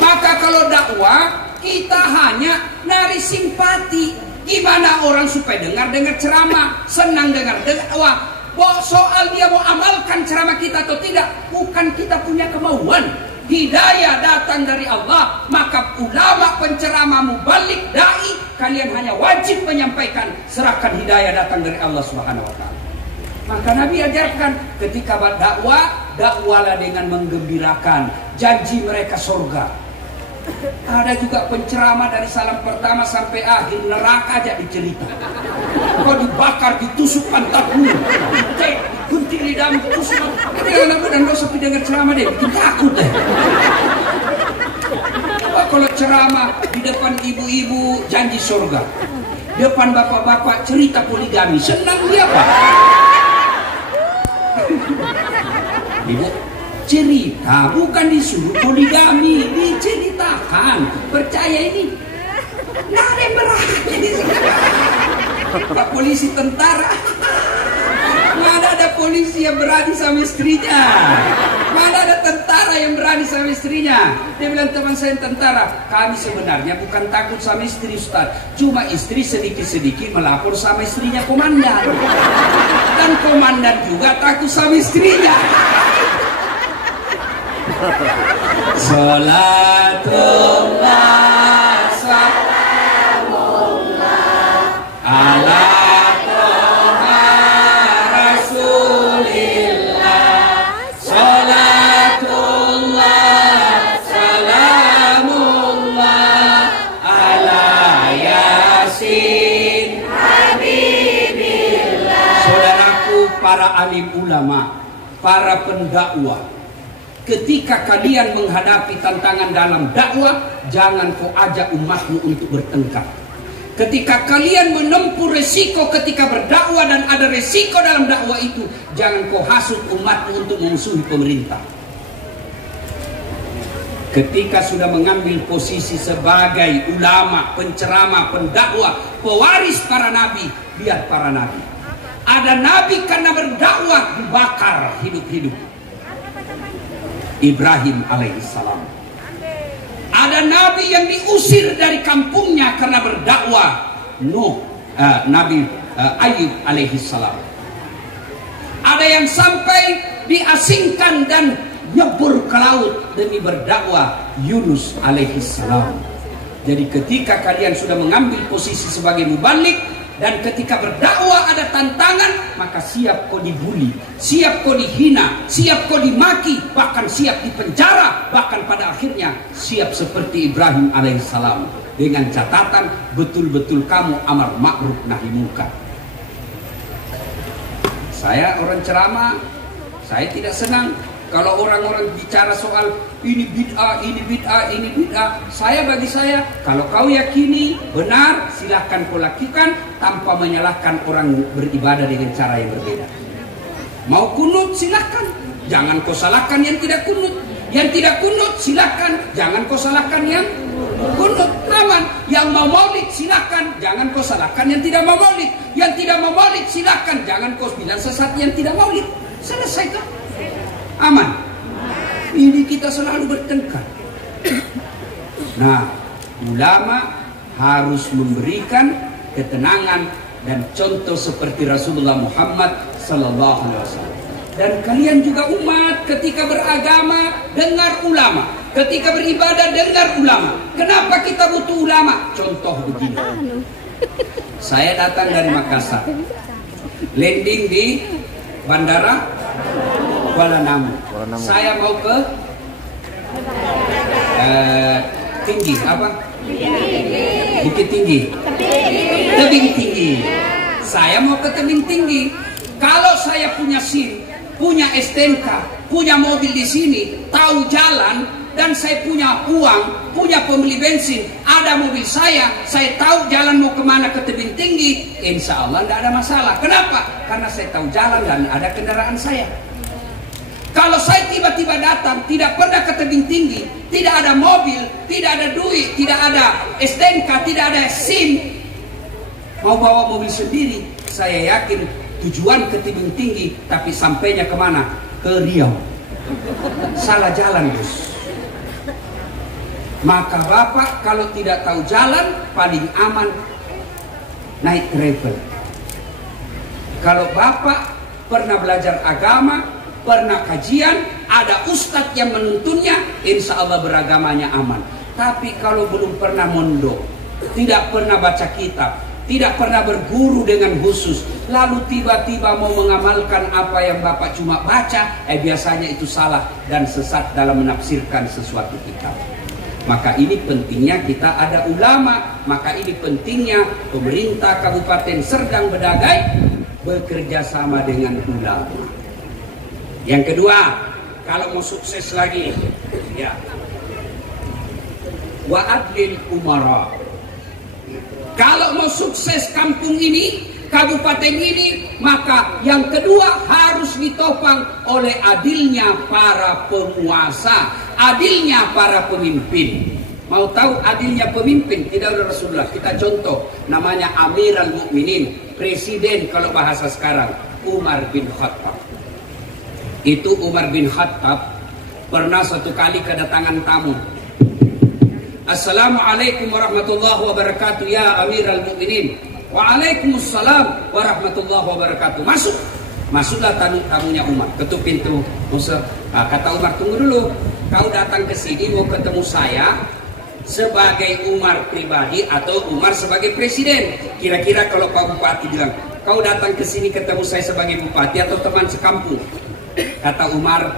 Maka kalau dakwah, kita hanya nari simpati. Gimana orang supaya dengar ceramah, senang dengar dakwah. Soal dia mau amalkan ceramah kita atau tidak, bukan kita punya kemauan. Hidayah datang dari Allah. Maka ulama, penceramah, mubalik, dai, kalian hanya wajib menyampaikan, serahkan hidayah datang dari Allah Subhanahu wa ta'ala. Maka Nabi ajarkan ketika dakwah, dakwahlah dengan menggembirakan, janji mereka surga. Ada juga penceramah dari salam pertama sampai akhir neraka aja dicerita. Kau dibakar, ditusuk pantatmu, gunting lidahmu, tusuk. Dan dosa dengar ceramah deh, bikin takut deh. Kalau ceramah di depan ibu-ibu janji surga, depan bapak-bapak cerita poligami, senang dia Pak. Ibu cerita, bukan disuruh poligami, diceritakan. Percaya ini, nggak ada yang berani di sini. Pak polisi, tentara, mana ada polisi yang berani sama istrinya? Mana ada tentara yang berani sama istrinya? Dia bilang, teman saya tentara, kami sebenarnya bukan takut sama istri Ustaz, cuma istri sedikit-sedikit melapor sama istrinya komandan, dan komandan juga takut sama istrinya. Salatullah salamullah ala toha rasulillah. Salatullah salamullah ala yasin habibillah. Saudaraku, para alim ulama, para pendakwah, ketika kalian menghadapi tantangan dalam dakwah, jangan kau ajak umatmu untuk bertengkar. Ketika kalian menempuh resiko ketika berdakwah dan ada resiko dalam dakwah itu, jangan kau hasut umatmu untuk memusuhi pemerintah. Ketika sudah mengambil posisi sebagai ulama, penceramah, pendakwah, pewaris para nabi, lihat para nabi. Ada nabi karena berdakwah dibakar hidup-hidup. Ibrahim alaihissalam. Ada nabi yang diusir dari kampungnya karena berdakwah. Nabi Ayub alaihissalam. Ada yang sampai diasingkan dan nyebur ke laut demi berdakwah Yunus alaihissalam. Jadi ketika kalian sudah mengambil posisi sebagai mubalik, dan ketika berdakwah ada tantangan, maka siap kau dibully, siap kau dihina, siap kau dimaki, bahkan siap dipenjara, bahkan pada akhirnya siap seperti Ibrahim alaihissalam, dengan catatan betul-betul kamu amar ma'ruf nahi munkar. Saya orang ceramah, saya tidak senang kalau orang-orang bicara soal ini bid'ah, ini bid'ah, ini bid'ah. Bagi saya, kalau kau yakini benar, silahkan kau lakukan tanpa menyalahkan orang beribadah dengan cara yang berbeda. Mau kunut silahkan, jangan kau salahkan yang tidak kunut. Yang tidak kunut silahkan, jangan kau salahkan yang kunut. Aman. Yang mau maulid silahkan, jangan kau salahkan yang tidak mau maulid. Yang tidak mau maulid silahkan, jangan kau bilang sesat yang tidak maulid. Selesai kan? Aman. Ini kita selalu bertengkar. Nah, ulama harus memberikan ketenangan dan contoh seperti Rasulullah Muhammad sallallahu alaihi wasallam. Dan kalian juga umat, ketika beragama dengar ulama, ketika beribadah dengar ulama. Kenapa kita butuh ulama? Contoh begini. Saya datang dari Makassar, landing di Bandara Kuala Namu. Saya mau ke tinggi apa? Bukit Tinggi. Tebing Tinggi. Saya mau ke Tebing Tinggi. Kalau saya punya SIM, punya STNK, punya mobil di sini, tahu jalan, dan saya punya uang, punya pembeli bensin, ada mobil saya tahu jalan mau kemana ke Tebing Tinggi, insya Allah tidak ada masalah. Kenapa? Karena saya tahu jalan dan ada kendaraan saya. Kalau saya tiba-tiba datang, tidak pernah ke Tebing Tinggi, tidak ada mobil, tidak ada duit, tidak ada STNK, tidak ada SIM, mau bawa mobil sendiri, saya yakin tujuan ke Tebing Tinggi, tapi sampainya kemana? Ke Riau. Salah jalan, bos. Maka Bapak kalau tidak tahu jalan, paling aman naik travel. Kalau Bapak pernah belajar agama, pernah kajian, ada ustadz yang menuntunnya, insya Allah beragamanya aman. Tapi kalau belum pernah mondok, tidak pernah baca kitab, tidak pernah berguru dengan khusus, lalu tiba-tiba mau mengamalkan apa yang Bapak cuma baca, biasanya itu salah dan sesat dalam menafsirkan sesuatu kitab. Maka ini pentingnya kita ada ulama, maka ini pentingnya pemerintah Kabupaten Serdang Bedagai bekerja sama dengan ulama. Yang kedua, kalau mau sukses lagi, ya, wa adlil umara. Kalau mau sukses kampung ini, kabupaten ini, maka yang kedua harus ditopang oleh adilnya para penguasa, adilnya para pemimpin. Mau tahu adilnya pemimpin? Tidak ada Rasulullah. Kita contoh, namanya Amirul Mukminin, presiden kalau bahasa sekarang, Umar bin Khattab. Itu Umar bin Khattab pernah suatu kali kedatangan tamu. Assalamualaikum warahmatullahi wabarakatuh ya Amirul Mukminin. Waalaikumsalam warahmatullahi wabarakatuh. Masuklah tamunya Umar, ketuk pintu. Kata Umar, tunggu dulu. Kau datang ke sini mau ketemu saya sebagai Umar pribadi atau Umar sebagai presiden? Kira-kira kalau Pak Bupati bilang, kau datang ke sini ketemu saya sebagai bupati atau teman sekampung? Kata Umar,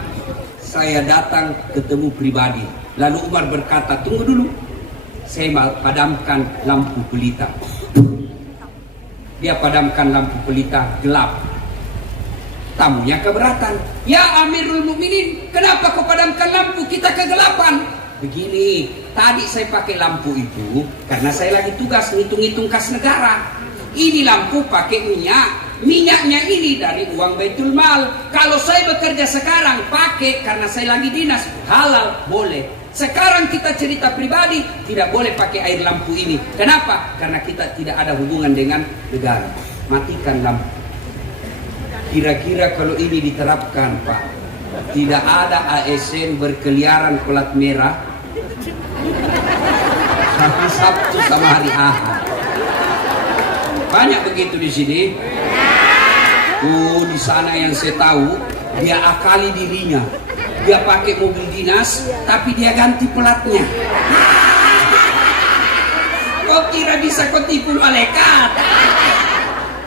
saya datang ketemu pribadi. Lalu Umar berkata, tunggu dulu, saya padamkan lampu pelita. Dia padamkan lampu pelita, gelap. Tamunya keberatan. Ya Amirul Mukminin, kenapa kau padamkan lampu? Kita kegelapan. Begini, tadi saya pakai lampu itu karena saya lagi tugas ngitung-ngitung kas negara. Ini lampu pakai minyak. Minyaknya ini dari uang Baitul Mal. Kalau saya bekerja sekarang pakai karena saya lagi dinas, halal, boleh. Sekarang kita cerita pribadi, tidak boleh pakai air lampu ini. Kenapa? Karena kita tidak ada hubungan dengan negara. Matikan lampu. Kira-kira kalau ini diterapkan, Pak, tidak ada ASN berkeliaran pelat merah hari Sabtu sama hari Ahad. Banyak begitu di sini. Di sana yang saya tahu, Dia akali dirinya. Dia pakai mobil dinas, tapi dia ganti pelatnya. Kok kira bisa kau tipu malaikat?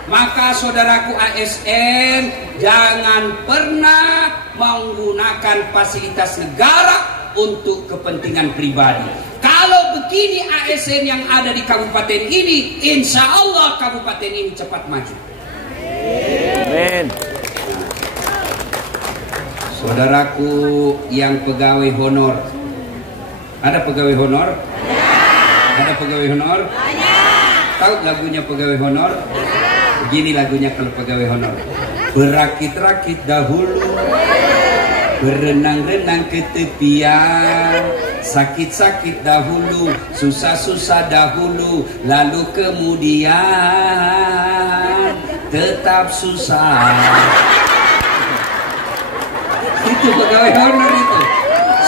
Maka saudaraku ASN, jangan pernah menggunakan fasilitas negara untuk kepentingan pribadi. Kalau begini ASN yang ada di kabupaten ini, insya Allah kabupaten ini cepat maju. Amin. Saudaraku yang pegawai honor, ada pegawai honor? Ada pegawai honor? Tahu lagunya pegawai honor? Begini lagunya kalau pegawai honor. Berakit-rakit dahulu, berenang-renang ke tepian, sakit-sakit dahulu, susah-susah dahulu, lalu kemudian tetap susah. Itu pegawai honor itu.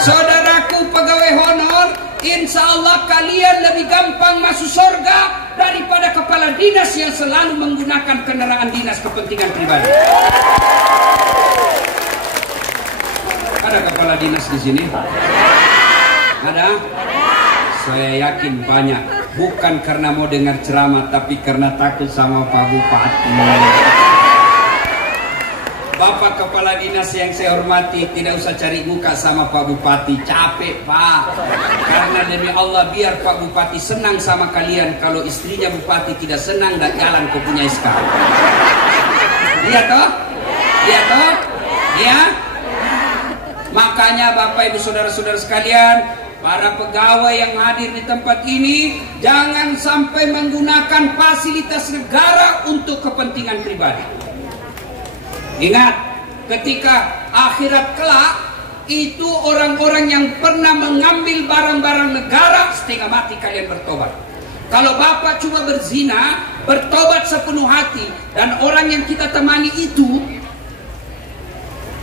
Saudaraku pegawai honor, insya Allah kalian lebih gampang masuk surga daripada kepala dinas yang selalu menggunakan kendaraan dinas kepentingan pribadi. Ada kepala dinas di sini? Ada? Saya yakin banyak. Bukan karena mau dengar ceramah, tapi karena takut sama Pak Bupati. Bapak kepala dinas yang saya hormati, tidak usah cari muka sama Pak Bupati. Capek Pak. Karena demi Allah biar Pak Bupati senang sama kalian. Kalau istrinya Bupati tidak senang, dan jalan kau punya SK. Iya toh? Iya toh? Iya? Makanya Bapak Ibu Saudara-saudara sekalian, para pegawai yang hadir di tempat ini, jangan sampai menggunakan fasilitas negara untuk kepentingan pribadi. Ingat, ketika akhirat kelak, itu orang-orang yang pernah mengambil barang-barang negara, setengah mati kalian bertobat. Kalau Bapak cuma berzina, bertobat sepenuh hati, dan orang yang kita temani itu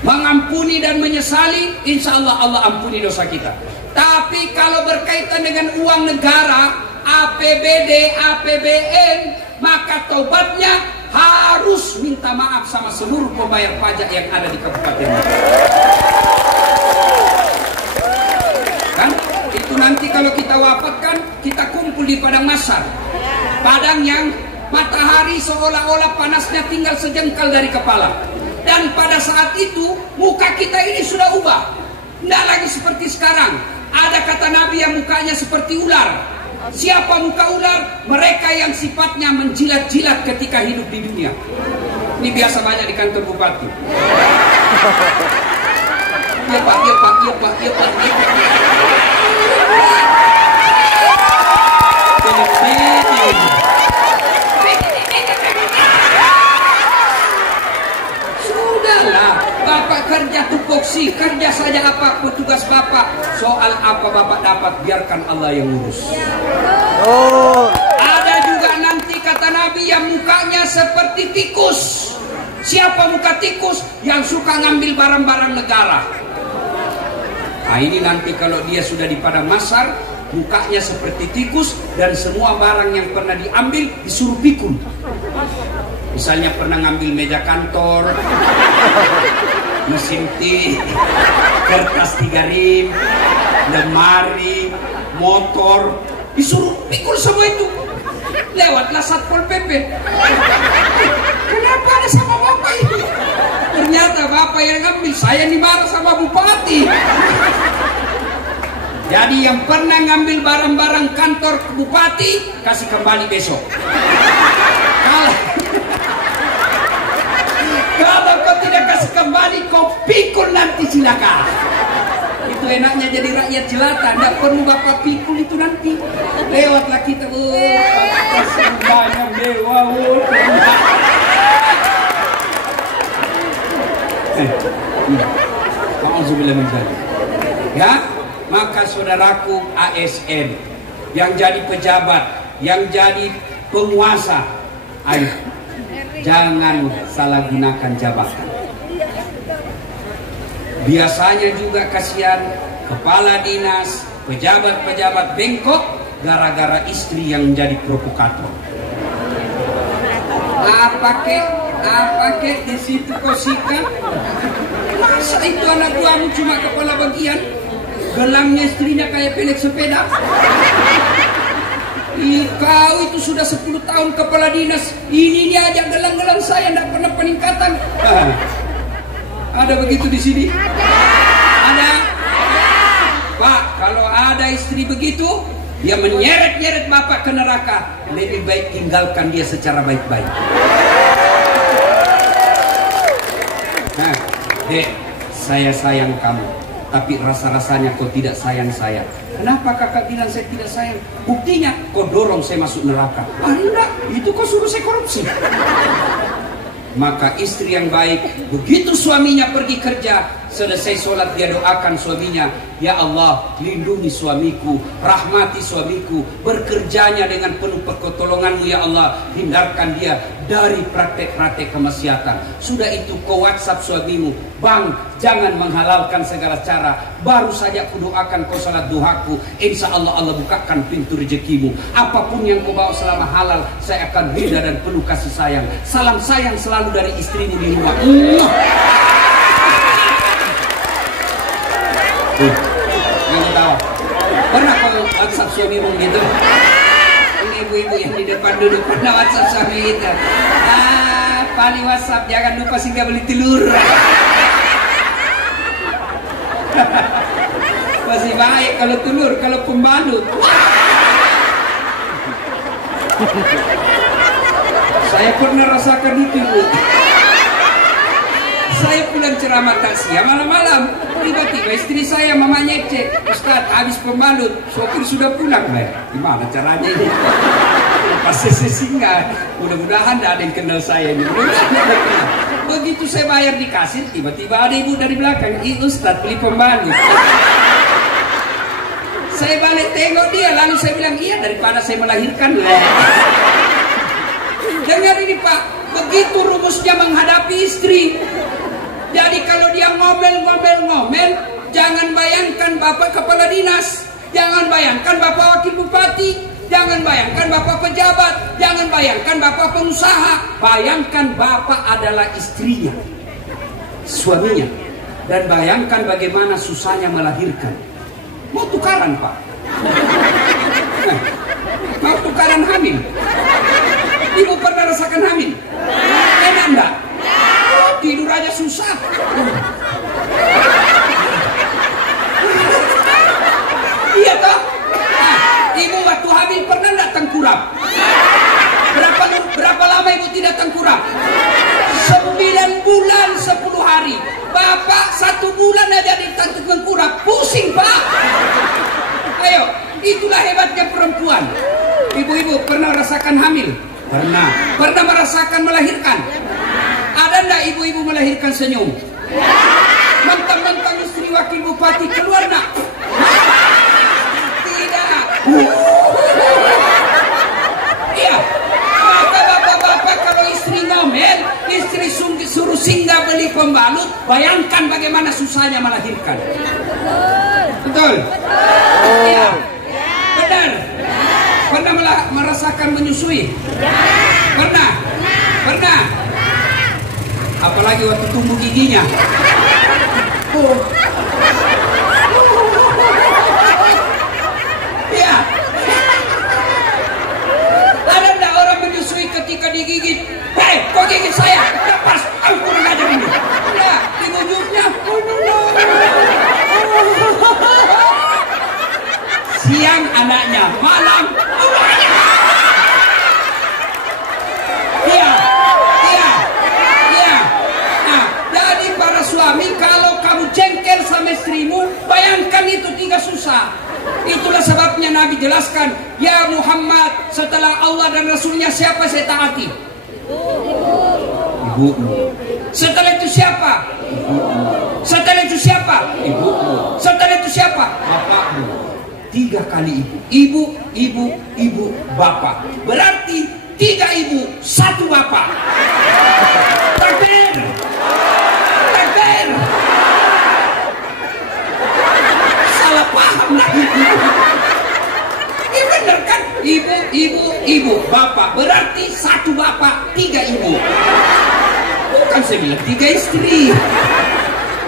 mengampuni dan menyesali, insya Allah Allah ampuni dosa kita. Tapi kalau berkaitan dengan uang negara, APBD, APBN, maka taubatnya harus minta maaf sama seluruh pembayar pajak yang ada di kabupaten. Kan? Itu nanti kalau kita wafatkan, kita kumpul di padang mahsyar. Padang yang matahari seolah-olah panasnya tinggal sejengkal dari kepala. Dan pada saat itu muka kita ini sudah ubah. Tidak lagi seperti sekarang. Ada kata Nabi yang mukanya seperti ular. Siapa muka ular? Mereka yang sifatnya menjilat-jilat ketika hidup di dunia. Ini biasa banyak di kantor bupati. Iya Pak, iya Pak, iya Pak, iya Pak, iya Pak. Sudahlah, Bapak kerja tupoksi, kerja saja apa petugas Bapak. Soal apa Bapak dapat, biarkan Allah yang ngurus. Ada juga nanti kata Nabi yang mukanya seperti tikus. Siapa muka tikus? Yang suka ngambil barang-barang negara. Nah ini nanti kalau dia sudah di padang mahsyar, mukanya seperti tikus, dan semua barang yang pernah diambil disuruh pikul. Misalnya pernah ngambil meja kantor, mesin teh, kertas 3 rim, lemari, motor, disuruh pikul semua itu. Lewatlah Satpol PP. Kenapa ada sama Bapak ini? Ternyata Bapak yang ngambil, saya dimarah sama Bupati. Jadi yang pernah ngambil barang-barang kantor ke Bupati, kasih kembali besok. Kalau kau tidak kasih kembali, kau pikul nanti silakan. Itu enaknya jadi rakyat jelata, tidak perlu Bapak pikul itu nanti. Lewatlah kita, banyak dewa. Ya, maka saudaraku ASN yang jadi pejabat, yang jadi penguasa, ayo jangan salah gunakan jabatan. Biasanya juga kasihan kepala dinas, pejabat-pejabat bengkok gara-gara istri yang menjadi provokator. Apa kek? Apa kek di situ kau sikat? Masa itu anak buahmu cuma kepala bagian? Gelangnya istrinya kayak pelek sepeda. Kau itu sudah 10 tahun kepala dinas. Ini dia aja gelang-gelang saya tidak pernah peningkatan. Ada begitu di sini? Ada. Pak, kalau ada istri begitu, dia menyeret-nyeret bapak ke neraka. Lebih baik tinggalkan dia secara baik-baik. Nah, Dek, saya sayang kamu, tapi rasa-rasanya kau tidak sayang saya. Kenapa kakak bilang saya tidak sayang? Buktinya kau dorong saya masuk neraka. Enggak, itu kau suruh saya korupsi. Maka istri yang baik, begitu suaminya pergi kerja, selesai sholat dia doakan suaminya, ya Allah, lindungi suamiku, rahmati suamiku, bekerjanya dengan penuh pertolonganmu ya Allah, hindarkan dia dari praktek-praktek kemaksiatan. Sudah itu kau WhatsApp suamimu, bang, jangan menghalalkan segala cara, baru saja ku doakan kau salat duhaku, insya Allah Allah bukakan pintu rezekimu. Apapun yang kau bawa selama halal, saya akan ridha dan penuh kasih sayang. Salam sayang selalu dari istrimu di rumah. Yang ketawa. Pernah kau WhatsApp suamimu gitu? Ini ibu-ibu yang di depan duduk pernah WhatsApp suami itu. Paling WhatsApp, jangan lupa singgah beli telur. Masih baik kalau telur, kalau pembalut. Saya pernah rasakan itu, Bu. Saya pulang ceramah takziah malam-malam, tiba-tiba istri saya mamanya cek, Ustaz, habis pembalut, sopir sudah pulang. Gimana caranya ini? Pas saya singgah, mudah-mudahan tidak ada yang kenal saya ini. Begitu saya bayar di kasir, tiba-tiba ada ibu dari belakang, Ustaz beli pembalut. Saya balik tengok dia, lalu saya bilang, iya daripada saya melahirkan. Dengar ini Pak, begitu rumusnya menghadapi istri. Jadi kalau dia ngomel, jangan bayangkan Bapak kepala dinas, jangan bayangkan Bapak wakil bupati, jangan bayangkan Bapak pejabat, jangan bayangkan Bapak pengusaha. Bayangkan Bapak adalah istrinya, suaminya. Dan bayangkan bagaimana susahnya melahirkan. Mau tukaran Pak? Mau tukaran hamil? Ibu pernah rasakan hamil? Enak enggak? Tidur aja susah. Iya toh? Ibu waktu hamil pernah enggak tengkurap? Berapa lama ibu tidak tengkurap? 9 bulan 10 hari. Bapak 1 bulan aja tengkurap, pusing Pak. Ayo, itulah hebatnya perempuan. Ibu-ibu pernah rasakan hamil? Pernah. Pernah merasakan melahirkan? Ada enggak ibu-ibu melahirkan senyum? Mentang-mentang istri wakil bupati keluar nak? Tidak. Iya. Maka bapak-bapak kalau istri ngomel, istri suruh singgah beli pembalut, bayangkan bagaimana susahnya melahirkan. Betul? Iya. Benar. Pernah merasakan menyusui? Pernah? Pernah? Apalagi waktu tumbuh giginya. Iya. Ada enggak orang menyusui ketika digigit? Hei, kok gigit saya? Lepas, aku kurang ajar ini. Ya, di ujungnya. Siang anaknya, malam buahnya. Iya. Nah, jadi para suami, kalau kamu jengkel sama istrimu, bayangkan itu 3 susah. Itulah sebabnya Nabi jelaskan, ya Muhammad, setelah Allah dan Rasulnya siapa saya taati? Ibumu. Setelah itu siapa? Ibumu. Setelah itu siapa? Ibumu. Setelah itu siapa? Bapakmu. 3 kali ibu, bapak. Berarti 3 ibu, 1 bapak. Takbir. Salah paham lagi. Ini benar kan? Ibu, bapak. Berarti 1 bapak, 3 ibu. Bukan, saya bilang 3 istri.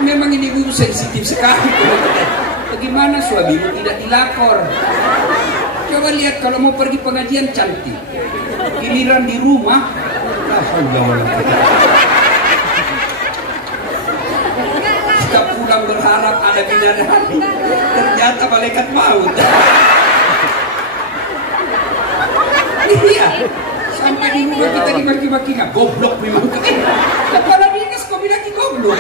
Memang ini ibu sensitif sekali. Bagaimana suamimu tidak dilakor? Coba lihat kalau mau pergi pengajian cantik, giliran di rumah, kita pulang berharap ada bidadari, ternyata malaikat maut. Iya, sampai di rumah kita dimaki-maki, nggak goblok memang. Kepala dinas kau bilang goblok.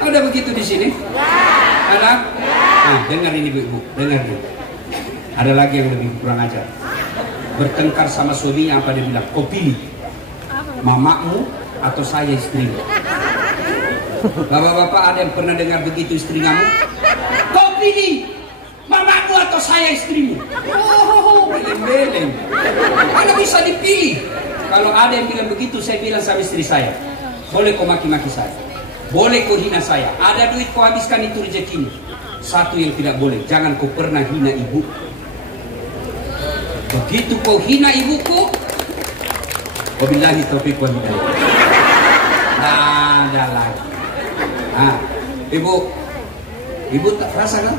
Ada begitu di sini? Ada? Nah, dengar ini ibu, dengar ini. Ada lagi yang lebih kurang ajar. Bertengkar sama suaminya, apa dia bilang? Kau pilih, mamamu atau saya istrimu. Bapak-bapak ada yang pernah dengar begitu istri kamu? Kau pilih, mamamu atau saya istrimu. Oh, beleng-beleng. Mana bisa dipilih? Kalau ada yang bilang begitu, saya bilang sama istri saya, boleh kau maki-maki saya, boleh kau hina saya, ada duit kau habiskan, itu rezekimu. Satu yang tidak boleh, jangan kau pernah hina ibu. Begitu kau hina ibuku, wabillahi taufiq wal hidayah. Nah, ada lagi. Nah, ibu tak rasakan?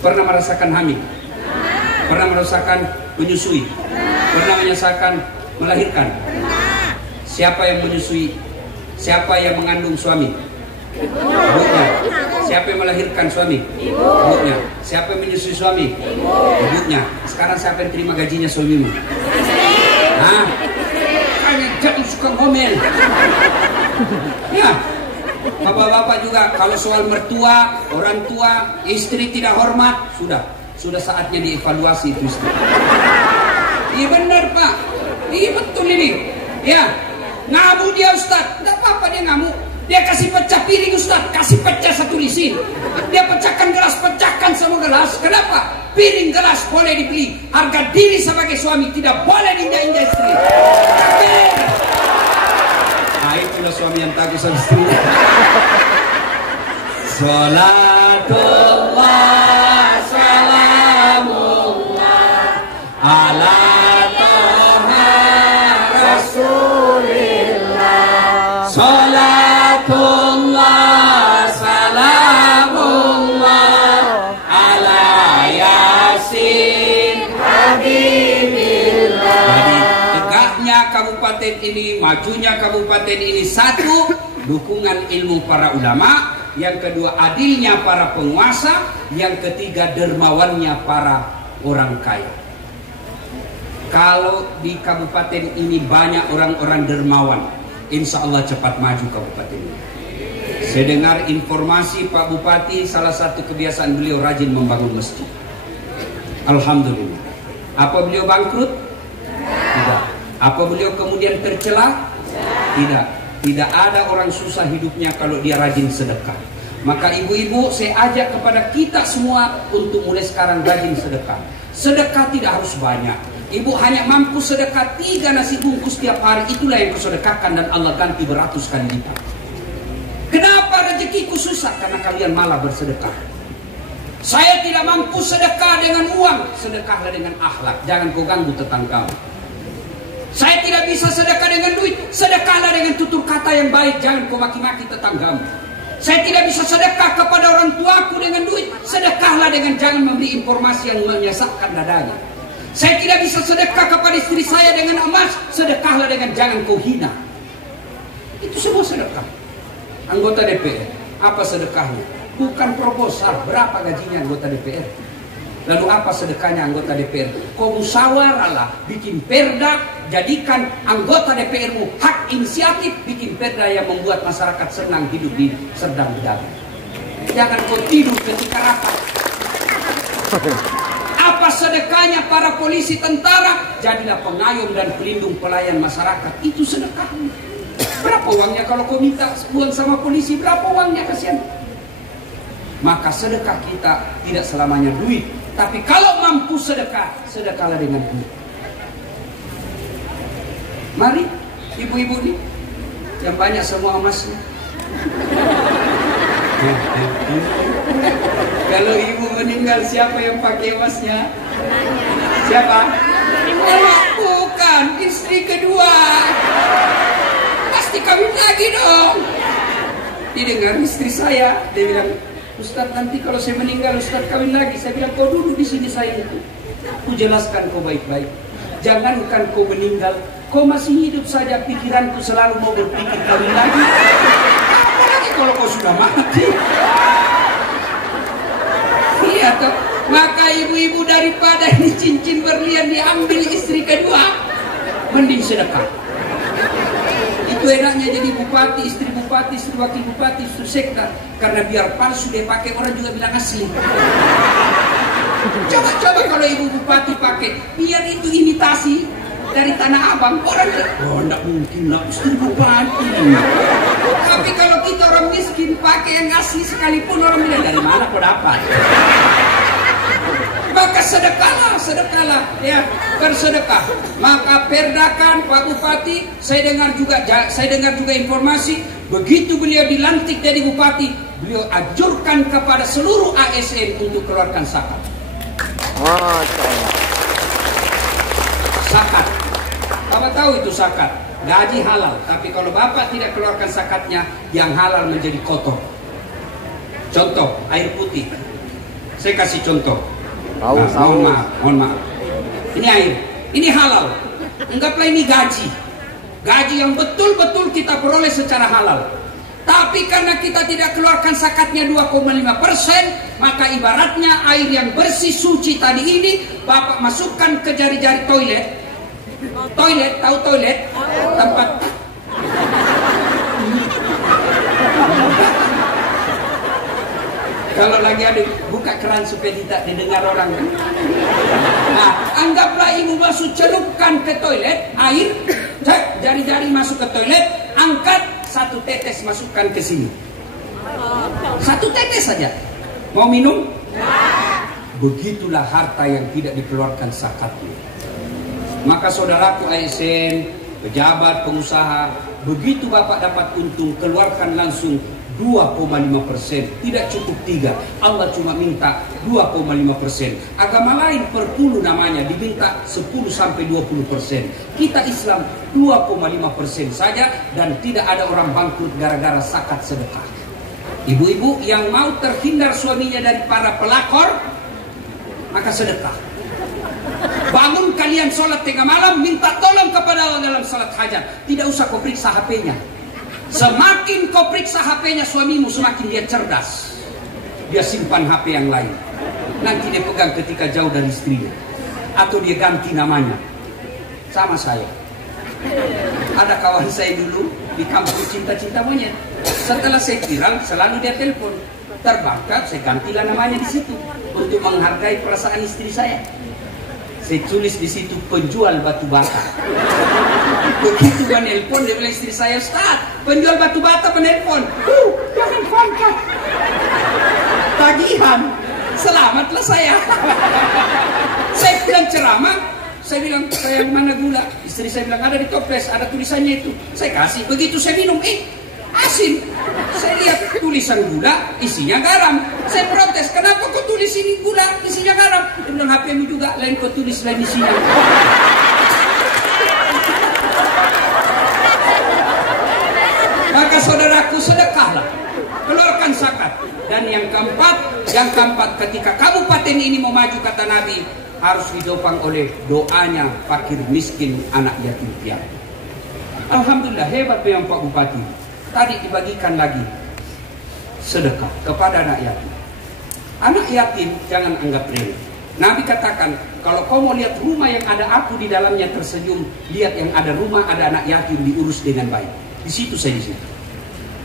Pernah merasakan hamil? Pernah merasakan menyusui? Pernah merasakan melahirkan? Siapa yang menyusui? Siapa yang mengandung suami? Ibunya. Siapa yang melahirkan suami? Ibunya. Siapa yang menyusui suami? Ibunya. Sekarang siapa yang terima gajinya suamimu? Nah, hanya jangan suka ngomel. Ya, bapak-bapak juga kalau soal mertua, orang tua, istri tidak hormat, sudah saatnya dievaluasi itu istri. Iya benar Pak, iya betul ini. Ya, ngamuk dia Ustaz, tidak apa-apa dia ngamuk. Dia kasih pecah piring Ustaz, kasih pecah satu lisin. Dia pecahkan gelas, pecahkan semua gelas. Kenapa? Piring gelas boleh dibeli. Harga diri sebagai suami tidak boleh diinjak-injak istri. Nah, itulah suami yang takut sama istri. Salatullah salamullah ala toha rasulillah. Salatullah salamullah ala yasin habibillah. Jadi tegaknya kabupaten ini, majunya kabupaten ini, satu, dukungan ilmu para ulama. Yang kedua, adilnya para penguasa. Yang ketiga, dermawannya para orang kaya. Kalau di kabupaten ini banyak orang-orang dermawan, insya Allah cepat maju kabupaten ini. Saya dengar informasi Pak Bupati, salah satu kebiasaan beliau rajin membangun masjid. Alhamdulillah. Apa beliau bangkrut? Tidak. Apa beliau kemudian tercela? Tidak. Tidak ada orang susah hidupnya kalau dia rajin sedekah. Maka ibu-ibu, saya ajak kepada kita semua untuk mulai sekarang rajin sedekah. Sedekah tidak harus banyak. Ibu hanya mampu sedekah 3 nasi bungkus tiap hari, itulah yang kusedekahkan dan Allah ganti beratus kali lipat. Kenapa rezekiku susah? Karena kalian malah bersedekah. Saya tidak mampu sedekah dengan uang, sedekahlah dengan akhlak. Jangan kau ganggu tetanggamu. Saya tidak bisa sedekah dengan duit, sedekahlah dengan tutur kata yang baik. Jangan kau maki-maki tetanggamu. Saya tidak bisa sedekah kepada orang tuaku dengan duit, sedekahlah dengan jangan memberi informasi yang menyesatkan dadanya. Saya tidak bisa sedekah kepada istri saya dengan emas, sedekahlah dengan jangan kau hina. Itu semua sedekah. Anggota DPR, apa sedekahnya? Bukan proposal, berapa gajinya anggota DPR? Lalu apa sedekahnya anggota DPR? Kau musyawarahlah, bikin perda, jadikan anggota DPRmu hak inisiatif, bikin perda yang membuat masyarakat senang hidup di Serdang Bedagai. Jangan kau tidur ketika rapat. Apa sedekahnya para polisi tentara? Jadilah pengayom dan pelindung pelayan masyarakat. Itu sedekahnya. Berapa uangnya kalau kau minta uang sama polisi? Berapa uangnya, kasihan? Maka sedekah kita tidak selamanya duit. Tapi kalau mampu sedekah, sedekahlah dengan duit. Mari, ibu-ibu nih, yang banyak semua emasnya. Kalau ibu meninggal, siapa yang pakai emasnya? Siapa? Oh, bukan, istri kedua. Didengar istri saya, dia bilang, Ustadz nanti kalau saya meninggal Ustadz kawin lagi. Saya bilang, kau duduk di sini saya itu. Aku jelaskan kau baik-baik. Jangankan kau meninggal, kau masih hidup saja pikiranku selalu mau berpikir kawin lagi. Apalagi kalau kau sudah mati. Iya toh. Maka ibu-ibu daripada ini cincin berlian diambil istri kedua, mending sedekah. Itu enaknya jadi bupati, istri wakil bupati, istri sekda. Karena biar palsu dia pakai, orang juga bilang asli. Coba kalau ibu bupati pakai, biar itu imitasi dari Tanah Abang. Orang enggak mungkin lah istri bupati. Tapi kalau kita orang miskin pakai yang asli sekalipun, orang bilang dari mana kau dapat? Maka sedekahlah ya, bersedekah. Maka perdakan Pak Bupati. Saya dengar juga informasi begitu beliau dilantik jadi bupati, beliau anjurkan kepada seluruh ASN untuk keluarkan zakat. Zakat. Bapak tahu itu zakat, gaji halal. Tapi kalau Bapak tidak keluarkan zakatnya, yang halal menjadi kotor. Contoh, air putih. Saya kasih contoh. Mohon maaf. Ini air, ini halal. Anggaplah ini gaji yang betul-betul kita peroleh secara halal. Tapi karena kita tidak keluarkan zakatnya 2,5%, maka ibaratnya air yang bersih suci tadi ini Bapak masukkan ke jari-jari toilet. Tahu toilet? Tempat kalau lagi ada buka keran supaya tidak didengar orang. Nah, anggaplah ibu basuh, celupkan ke toilet air, jari-jari masuk ke toilet, angkat 1 tetes masukkan ke sini. 1 tetes saja. Mau minum? Begitulah harta yang tidak dikeluarkan zakatnya. Maka saudaraku ASN, pejabat, pengusaha, begitu Bapak dapat untung, keluarkan langsung 2,5%, tidak cukup 3. Allah cuma minta 2,5%. Agama lain perpuluh namanya diminta 10-20%. Kita Islam 2,5% saja, dan tidak ada orang bangkrut gara-gara zakat sedekah. Ibu-ibu yang mau terhindar suaminya dari para pelakor, maka sedekah. Bangun kalian sholat tengah malam, minta tolong kepada Allah dalam sholat hajat. Tidak usah kau periksa HP-nya. Semakin kau periksa HP-nya suamimu, semakin dia cerdas. Dia simpan HP yang lain. Nanti dia pegang ketika jauh dari istrinya. Atau dia ganti namanya. Sama saya. Ada kawan saya dulu di kampus cinta-cinta monyet. Setelah saya viral, selalu dia telepon. Terbangkat, saya gantilah namanya di situ untuk menghargai perasaan istri saya. Saya tulis di situ penjual batu bata. Begitu menelpon, dia bilang istri saya, Ustaz, penjual batu bata menelpon. Jangan pangkat. Tagihan. Selamatlah saya. Saya bilang ceramah. Saya bilang, sayang mana gula? Istri saya bilang, ada di toples, ada tulisannya itu. Saya kasih, begitu saya minum, asin. Saya lihat tulisan gula, isinya garam. Saya protes, kenapa kau tulis ini gula, isinya garam? Dia bilang, HP-mu juga, lain kau tulis, lain isinya. Maka saudaraku, sedekahlah, keluarkan zakat. Dan yang keempat, ketika kabupaten ini mau maju, kata Nabi, harus ditopang oleh doanya fakir miskin, anak yatim piatu. Alhamdulillah, hebat yang Pak Bupati. Tadi dibagikan lagi sedekah kepada anak yatim. Anak yatim jangan anggap remeh. Nabi katakan, kalau kau mau lihat rumah yang ada aku di dalamnya tersenyum, lihat yang ada rumah ada anak yatim diurus dengan baik. Di situ saya di situ.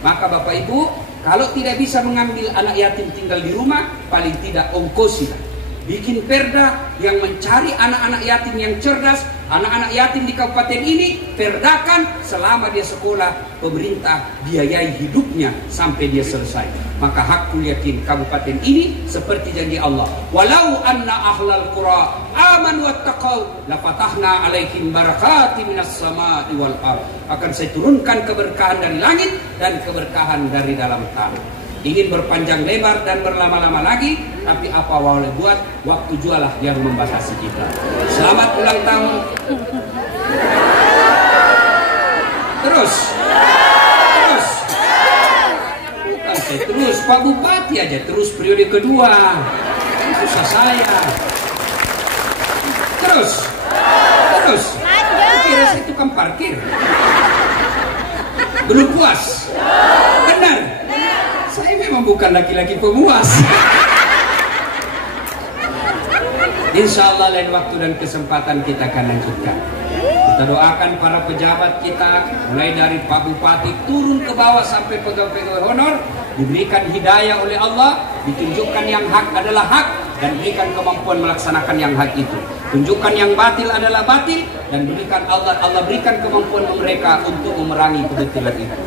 Maka Bapak Ibu, kalau tidak bisa mengambil anak yatim tinggal di rumah, paling tidak ongkosilah. Bikin perda yang mencari anak-anak yatim yang cerdas, anak-anak yatim di kabupaten ini, perdakan selama dia sekolah, pemerintah biayai hidupnya sampai dia selesai. Maka hakul yakin kabupaten ini seperti janji Allah. Walau anna ahlal qura amanu wattaqau lafatahna alaihim barakati minas sama'i wal ardh. Akan saya turunkan keberkahan dari langit dan keberkahan dari dalam tanah. Ingin berpanjang lebar dan berlama-lama lagi, tapi apa boleh buat, waktu jualah yang membatasi kita. Selamat ulang tahun. Terus. Pak Bupati aja terus periode kedua. Susah saya. Terus. Kira saya tukang parkir. Belum puas. Benar. Saya memang bukan laki-laki pemuas. Insya Allah lain waktu dan kesempatan kita akan lanjutkan. Kita doakan para pejabat kita, mulai dari Pak Bupati turun ke bawah sampai pegawai-pegawai honor, diberikan hidayah oleh Allah, ditunjukkan yang hak adalah hak, dan berikan kemampuan melaksanakan yang hak itu. Tunjukkan yang batil adalah batil, dan berikan Allah berikan kemampuan mereka untuk memerangi kebatilan itu.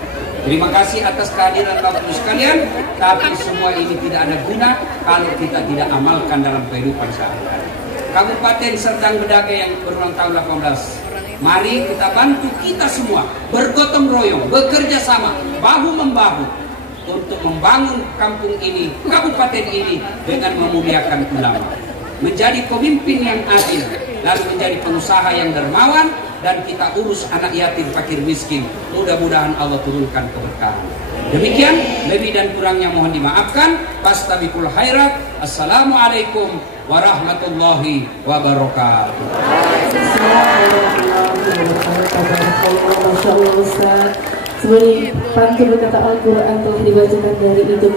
Terima kasih atas kehadiran Bapak Ibu sekalian, tapi semua ini tidak ada guna kalau kita tidak amalkan dalam kehidupan sehari-hari. Kabupaten Serdang Bedagai yang berulang tahun 18. Mari kita bantu kita semua bergotong royong, bekerja sama, bahu-membahu untuk membangun kampung ini, kabupaten ini dengan memuliakan ulama. Menjadi pemimpin yang adil, lalu menjadi pengusaha yang dermawan, dan kita urus anak yatim, fakir miskin. Mudah-mudahan Allah turunkan keberkahan. Demikian, lebih dan kurangnya mohon dimaafkan. Fastabiqul khairat. Assalamualaikum warahmatullahi wabarakatuh. Masya Allah Ustaz. Sebagai pantun berkata Al-Quran telah dibacakan dari itu.